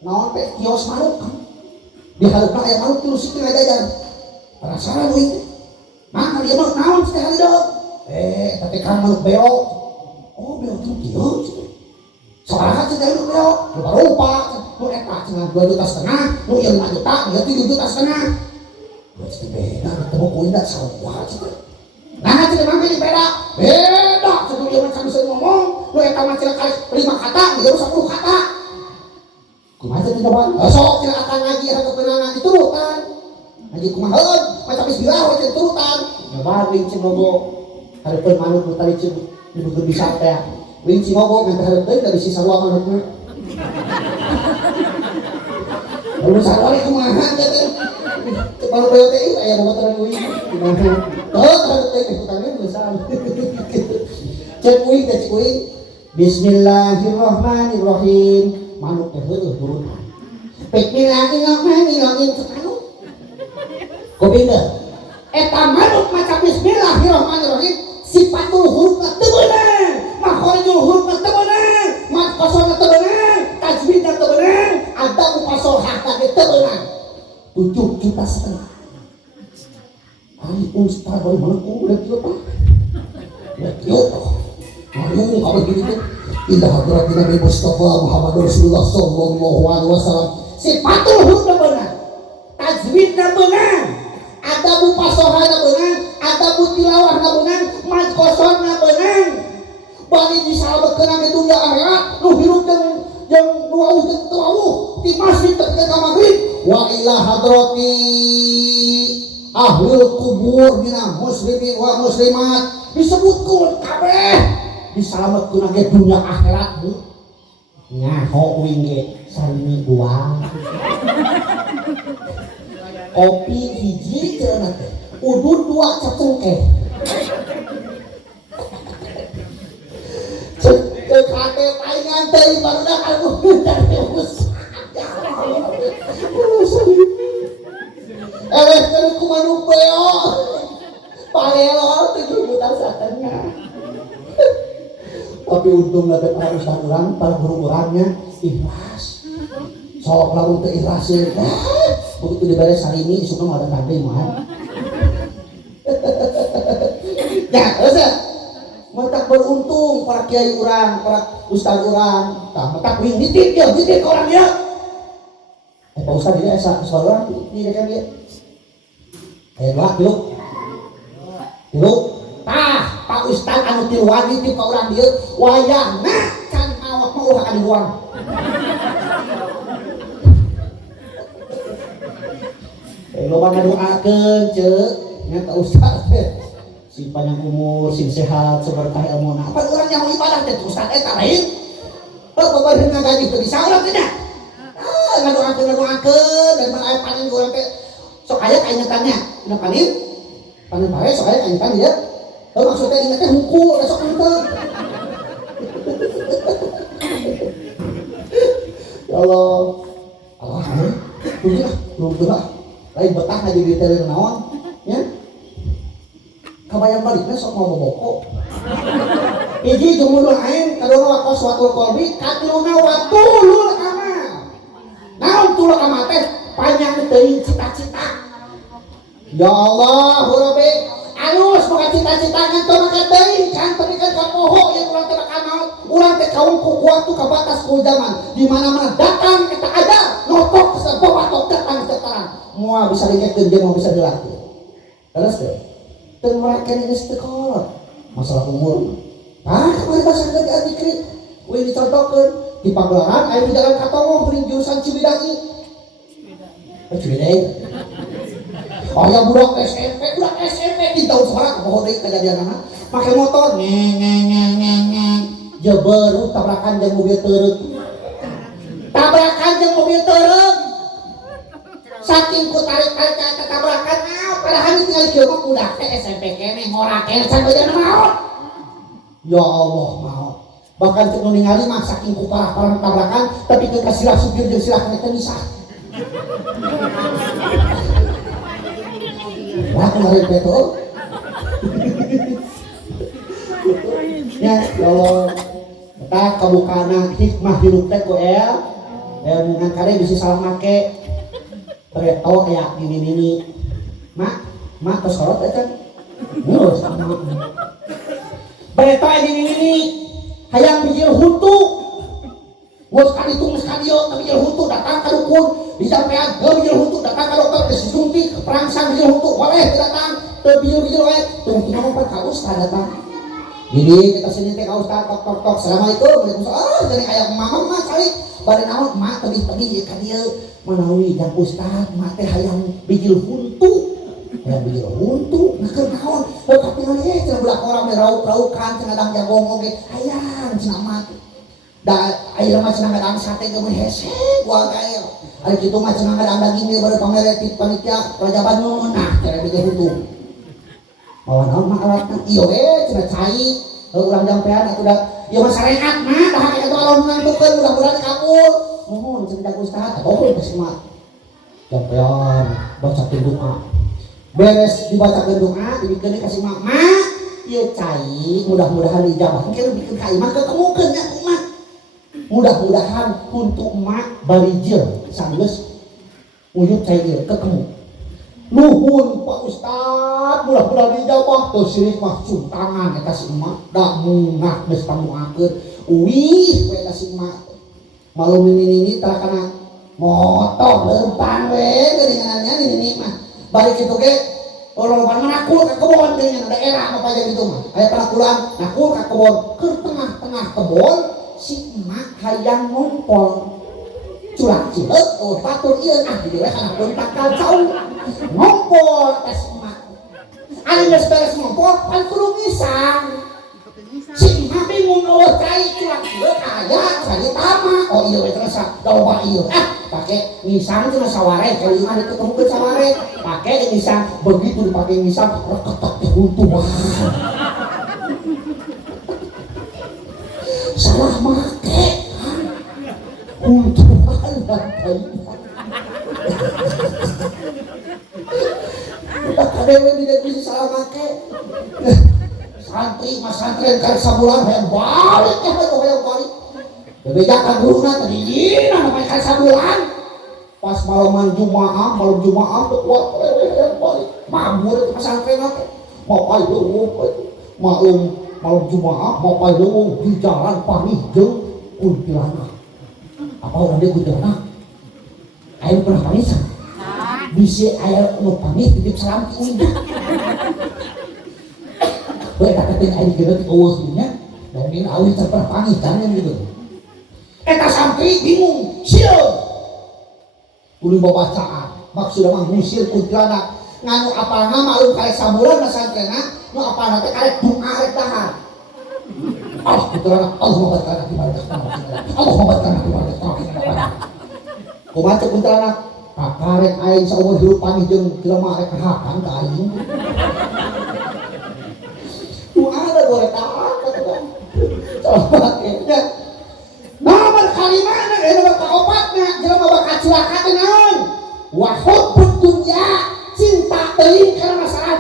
naon teh kios manuk kan diharupna aya manuk tilu siki ngajajan penasaran wing mah dia mah naon teh halideuh tapi kan manuk beok beok teh kieu sabaraha teh manuk beok rupa nu eta cenah 2,5 juta nu ieu 5 juta ieu 7,5 juta geus beda ketemu ku indah salah cenah nah cenah mah beda cenah ieu mah bisa ngomong nu eta mah cenah kali 5 kata ieu 10 kata. Kumaha teh jawaban? Sok cenah akan ngaji hareup keunangan diturutan. Ngaji kumaha? Macam geus bilah we diturutan. Jawaban ring cenah bogo. hareupeun manuk nu tadi dibukeun bisa teh wing cimogok ngan hareup deui da bisi sarua manukna lalu sarua kumaha teh kepala POT aya bobotoran wing hareup deui hutangna besar cek wing teh cek wing Bismillahirrahmanirrahim manuk teh heueuh turun Bismillahirrahmanirrahim sekanuk kopi teh eta manuk maca Bismillahirrahmanirrahim sifatul hurufna teu beunang makhorijul hurufna teu beunang mat kosongna teu beunang tajwidna teu beunang ada upasahahna ge teu beunang 7,5 juta ari ustaz baru melengkung udah kieu Pak udah kieu ngomong ka begini tuh indah hadratin Nabi Mustafa Muhammad Rasulullah sallallahu alaihi wasallam sifatul hurufna beunang tajwidna beunang ada upasahana beunang ada tilawahna beunang mad kosongna beunang bari disalametkeun ke dunia akhirat nu hirup jeung nu auh jeung teu auh di masjid teh ka magrib wa ila hadrati ahlul kubur minal muslimin wa muslimat disebutkeun kabeh disalametkeun ke dunia akhirat nyaho wing ge sarimi dua kopi hiji cenah teh udud 2 cacengkeh cek hate paingan teh barudak aku terus keur kumanuk beo palelo 7 juta satengah tapi untung teh para ustaz urang para guru urangnya ikhlas sok lamun teu ikhlas begitu diberes sarimi isukna mah ada tanding mah ya asa mentak beruntung para kiai urang para ustaz urang tah mentak wing nitip ya nitip ka urang ya Pak Ustaz dia asa ustaz urang di dekat dia dua tilu tah Pak Ustaz anu tiluan nitip ka urang dieu wayahna can awak mah ulah kadiluan loba ngadoakeun ceuk nya ka ustaz sing panjang umur sing sehat seberkah ilmuna apa urang nyaho ibadah teh ustaz eta lain babareun ngagaji teu bisa urang teh ngadoakeun dan aya panen urang teh sok aya kaingetannya dina panen bae sok aya kaingetan ya maksudnya inget teh hukum sok henteu ya Allah alhamdulillah lain betah aja di tele naon nya kabayang balikna sok mau boboko hiji jumul lain kadona qaswatul qalbi katiluna watulul amal naon tulul amal teh panjang teuing cita-cita ya Allah Rabbi alus boga cita-cita ngan teu make teuing can tapi kan kapoho yang urang teh bakal maot urang teh kaum ku waktu ka batas ku zaman di mana-mana datang eta ada notok sabawatok datang sekarang moal bisa dikekeun jeung moal bisa dilatih. Terus teh teu merakeun geus teu kolot. Masalah umur. Kemarin bahasa tadi adikri we dicontohkeun di Pagelaran aya di jalan Katongo kuring jurusan Ciwidey. Ciwidey. Oh ya budak SMP di tahun sekarang kumaha deui kejadianna make motor jeber tabrakan jeung mobil teureuk. Tabrakan jeung mobil teureuk. Saking ku tarik-tarik ke tabrakan padahal tinggal kieu mah budak teh SMP keneh ngorakeun can beujana maot. Ya Allah maot. Bahkan teu ningali mah saking ku parah-parah tabrakan tapi teu kasilah supir jeung silah teh misah. Wah kemarin betul. Ya Allah. Eta kabukana hikmah hirup teh ku mungan kare bisa salah make Reto kayak gini mak terus korot aja terus Reto kayak gini hayang bijil huntu buat sekali tunggu sekali yo bijil huntu datang ke dukun disampean bijil huntu datang ke dokter disuntik perangsang bijil huntu boleh datang bijil tunggu apa ka ustaz datang jadi kita sini teh ka ustaz tok assalamualaikum waalaikumsalam jadi kayak mamang mah cari bari naon mak tebih ka dieu menawi jang ustaz mak teh hayang bijil huntu nah keur naon Katingan cenah budak orang mah rauk-raukan cenah dang jagong oge hayang cenah mah. Da ayeuna mah cenah ngadang sate ge mun hese gua gael. Ari kitu mah cenah ngadang daging ge bari pamere ti panitia Rajaban nun. Nah, cara bikin itu. Mawan naon mah alatna ieu we cenah cai. Urang jampean atuh da ieu mah syariat mah dah atuh alon nantukeun mudah-mudahan kabul. Mohon cenah jago ustaz. Oh, geus mah. Jampean baca doa. Beres dibacakeun doa, dibikeun kasih mak. Mak, ieu cai mudah-mudahan dijabah. Engke bikeun ka imah kekemukeun nya kumaha. Mudah-mudahan untuk emak barijil sanggeus uyut cai ieu ketemu. Nuhun Pak Ustad, mudah-mudahan dijawab tuh sirik mah suntangan eta si emak da mungah geus pamuakeun. Uih we eta si emak. Malum ini tara kana motor leumpang we geuningannya ini mah. Bari kitu ge orang mana nakul ka kebon geuningan daerah apa aja gitu mah. Aya panakulan nakul ka kebon keur tengah-tengah kebon si emak hayang ngompol curang cileuk oh batur ieu di dewe kana pun takal jauh ngompol tes emak ari geus beres ngompol pan kudu ngisang si emak bingung eueuh cai curang cileuk aya carita mah oh ieu we terasa loba ieu pake ngisang cenah saware kalau imah diketemukeun saware pake ngisang begitu dipake ngisang reketek teh runtuh salah make untungan dan kain udah kadewe tidak bisa salah make santri mas santri kali sabulan hayang balik hayang balik bebejakan guruna tadi dina namanya kali sabulan pas malam Jumaah tuh kuat hayang balik mabur itu pesantren aku mau ayo malam Jumaah mau payung di jalan Panih jeung kuntilanak. Apa orang dia kuntilanak? Ayo pernah panisan? Bisa ayo nu pamit titip salam ti udah. Bae katakeun ayo geus ti eueuh nya. Mungkin awi pernah panisan gitu. Eta santri bingung, sieun. Kudu babacaan. Maksudna mah ngusir kuntilanak. Nganu apalna malum kali sabulan pesantrenna nu apalna teh karek doa rek dahar. Allah kuntilanak, Allah memberkati di balik Allah memberkati di balik kumaha cek kuntilanak kakarek aing saumur hidup panih jeung jelema rek hakan ka aing. Doa ada gorek taat kata. Coba nya. Nomor kalimana nomor kaopatna jelema bakal cilaka teh naon? Wa hubbud dunya, cinta teuing kana masalah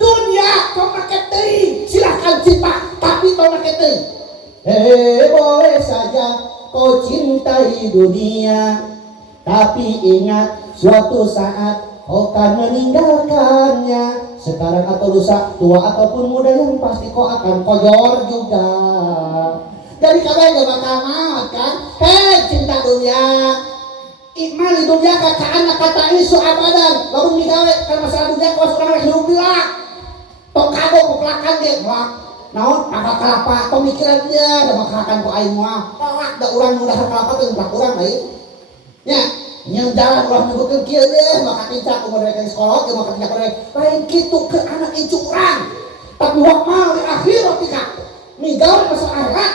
dunia kau pakai teuing silahkan cinta tapi kau pakai teuing. Boleh saja kau cintai dunia tapi ingat suatu saat kau akan meninggalkannya. Sekarang atau lusa, tua ataupun muda yang pasti kau akan koyor juga. Jadi kalian gak bakal maut kan? Cinta dunia iman di dunia kata anak kata isu abadan lalu digawe karena masalah dunia kau sekarang hidup dilak tong kado kepelakan dia ngelak naon agak kelapa pemikiran dia ada makakan ku aing mah pelak da urang mudah kelapa teh pelak urang bae nya yang jalan urang nyebutkeun kieu deh maka tinca ku mereka sekolah ge maka tinca lain kitu ke anak incu urang tapi wa mal di akhirat tika migawe masalah akhirat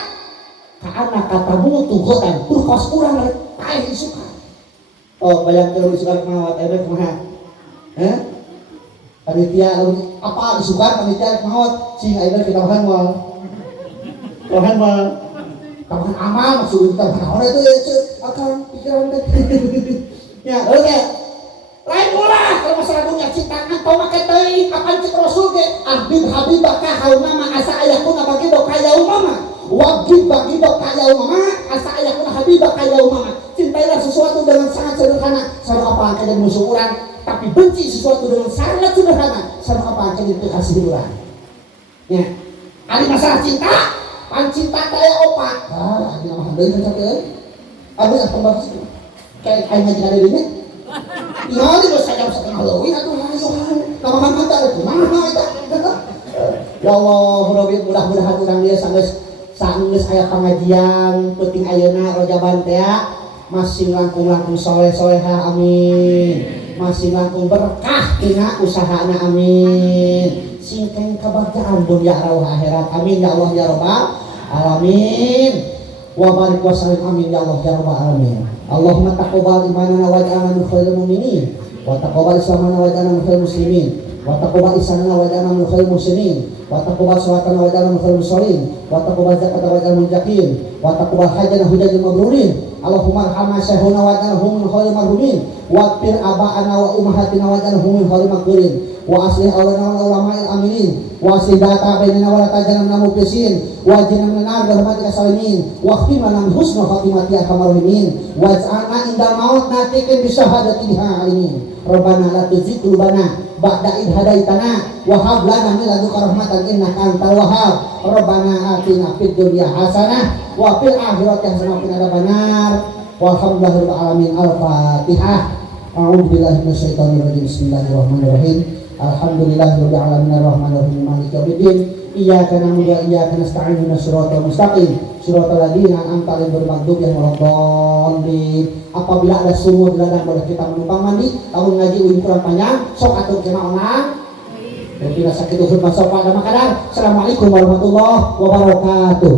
ka anak kata butuh gotan tur kos urang rek paeh isukan. Oh, bayang terus suka mawat ebe kumaha? Panitia apa disukan panitia mawat sing ayeuna kita makan mal. Kapan amal maksud kita makan itu ya akan pikiran teh. Ya, oke. Lain ulah kalau masalah dunia cintaan kau make teuing kapan cek Rasul ge habibaka haumama asa ayakuna bagi doka yaumama. Wajib bagi doka yaumama asa ayakuna habibaka yaumama. Cintailah sesuatu dengan sangat sederhana sama apa akan jadi musuh orang tapi benci sesuatu dengan sangat sederhana sama apa akan jadi kasih orang ya ada masalah cinta pan cinta kaya opat ini nama handai kan sakit abis apa bahas kayak ngaji ada ini ya ini dosa jam setengah Halloween atau ayo nama hamata itu mana itu ya Allah mudah-mudahan orang dia sanggeus aya pengajian penting ayeuna Rajaban teh masih langkung soleh-soleha amin masih langkung berkah tina usahana amin singkeng kebahagiaan dunia arwah akhirat. Amin ya Allah ya rabbal alamin. Wa barik wa sallim amin ya Allah ya rabbal alamin. Allahumma taqabbal imanana wa ja'alna min khairil mu'minin wa taqabbal islamana wa ja'alna min khairil muslimin wa taqabbal ihsanana wa ja'alna min khairil muhsinin wa taqabbal salatana wa ja'alna min khairil musallin wa taqabbal zakatana wa ja'alna min muttaqin wa taqabbal hajjana hujajal mabrurin. Allahumma arhamna syaihuna wa ja'alhum min khairil marhumin wa qir aba'ana wa ummahatina wa ja'alhum min khairil maghfurin wa aslih awlana wa ulama'il aminin wa aslih data bainana wa la taj'alna minal muflisin wa ajirna minan nar bi rahmatika salimin wa khtim lana min husnil khatimati ya arhamar rahimin waj'alna inda maut natiqin bi syahadati alimin. Rabbana la tuzigh qulubana ba'da idh hadaitana wa hab lana min ladunka rahmatan innaka antal wahhab. Rabbana atina fid dunya hasanah wa fil akhirati hasanah wa qina adzabannar. Walhamdulillahirabbil alamin. Al-Fatihah. A'udzu billahi minasyaitonir rajim. Bismillahirrahmanirrahim. Alhamdulillahirabbil alamin arrahmanirrahim maliki yaumiddin. Iyyaka na'budu wa iyyaka nasta'in ihdinas siratal mustaqim siratal ladzina an'amta alaihim ghairil maghdubi 'alaihim waladdallin. Apabila ada sumur di ladang boleh kita menumpang mandi. Tahun ngaji uin kurang panjang sok atuh kena onang. Bila sakit usul masuk pada makanan. Assalamualaikum warahmatullahi wabarakatuh.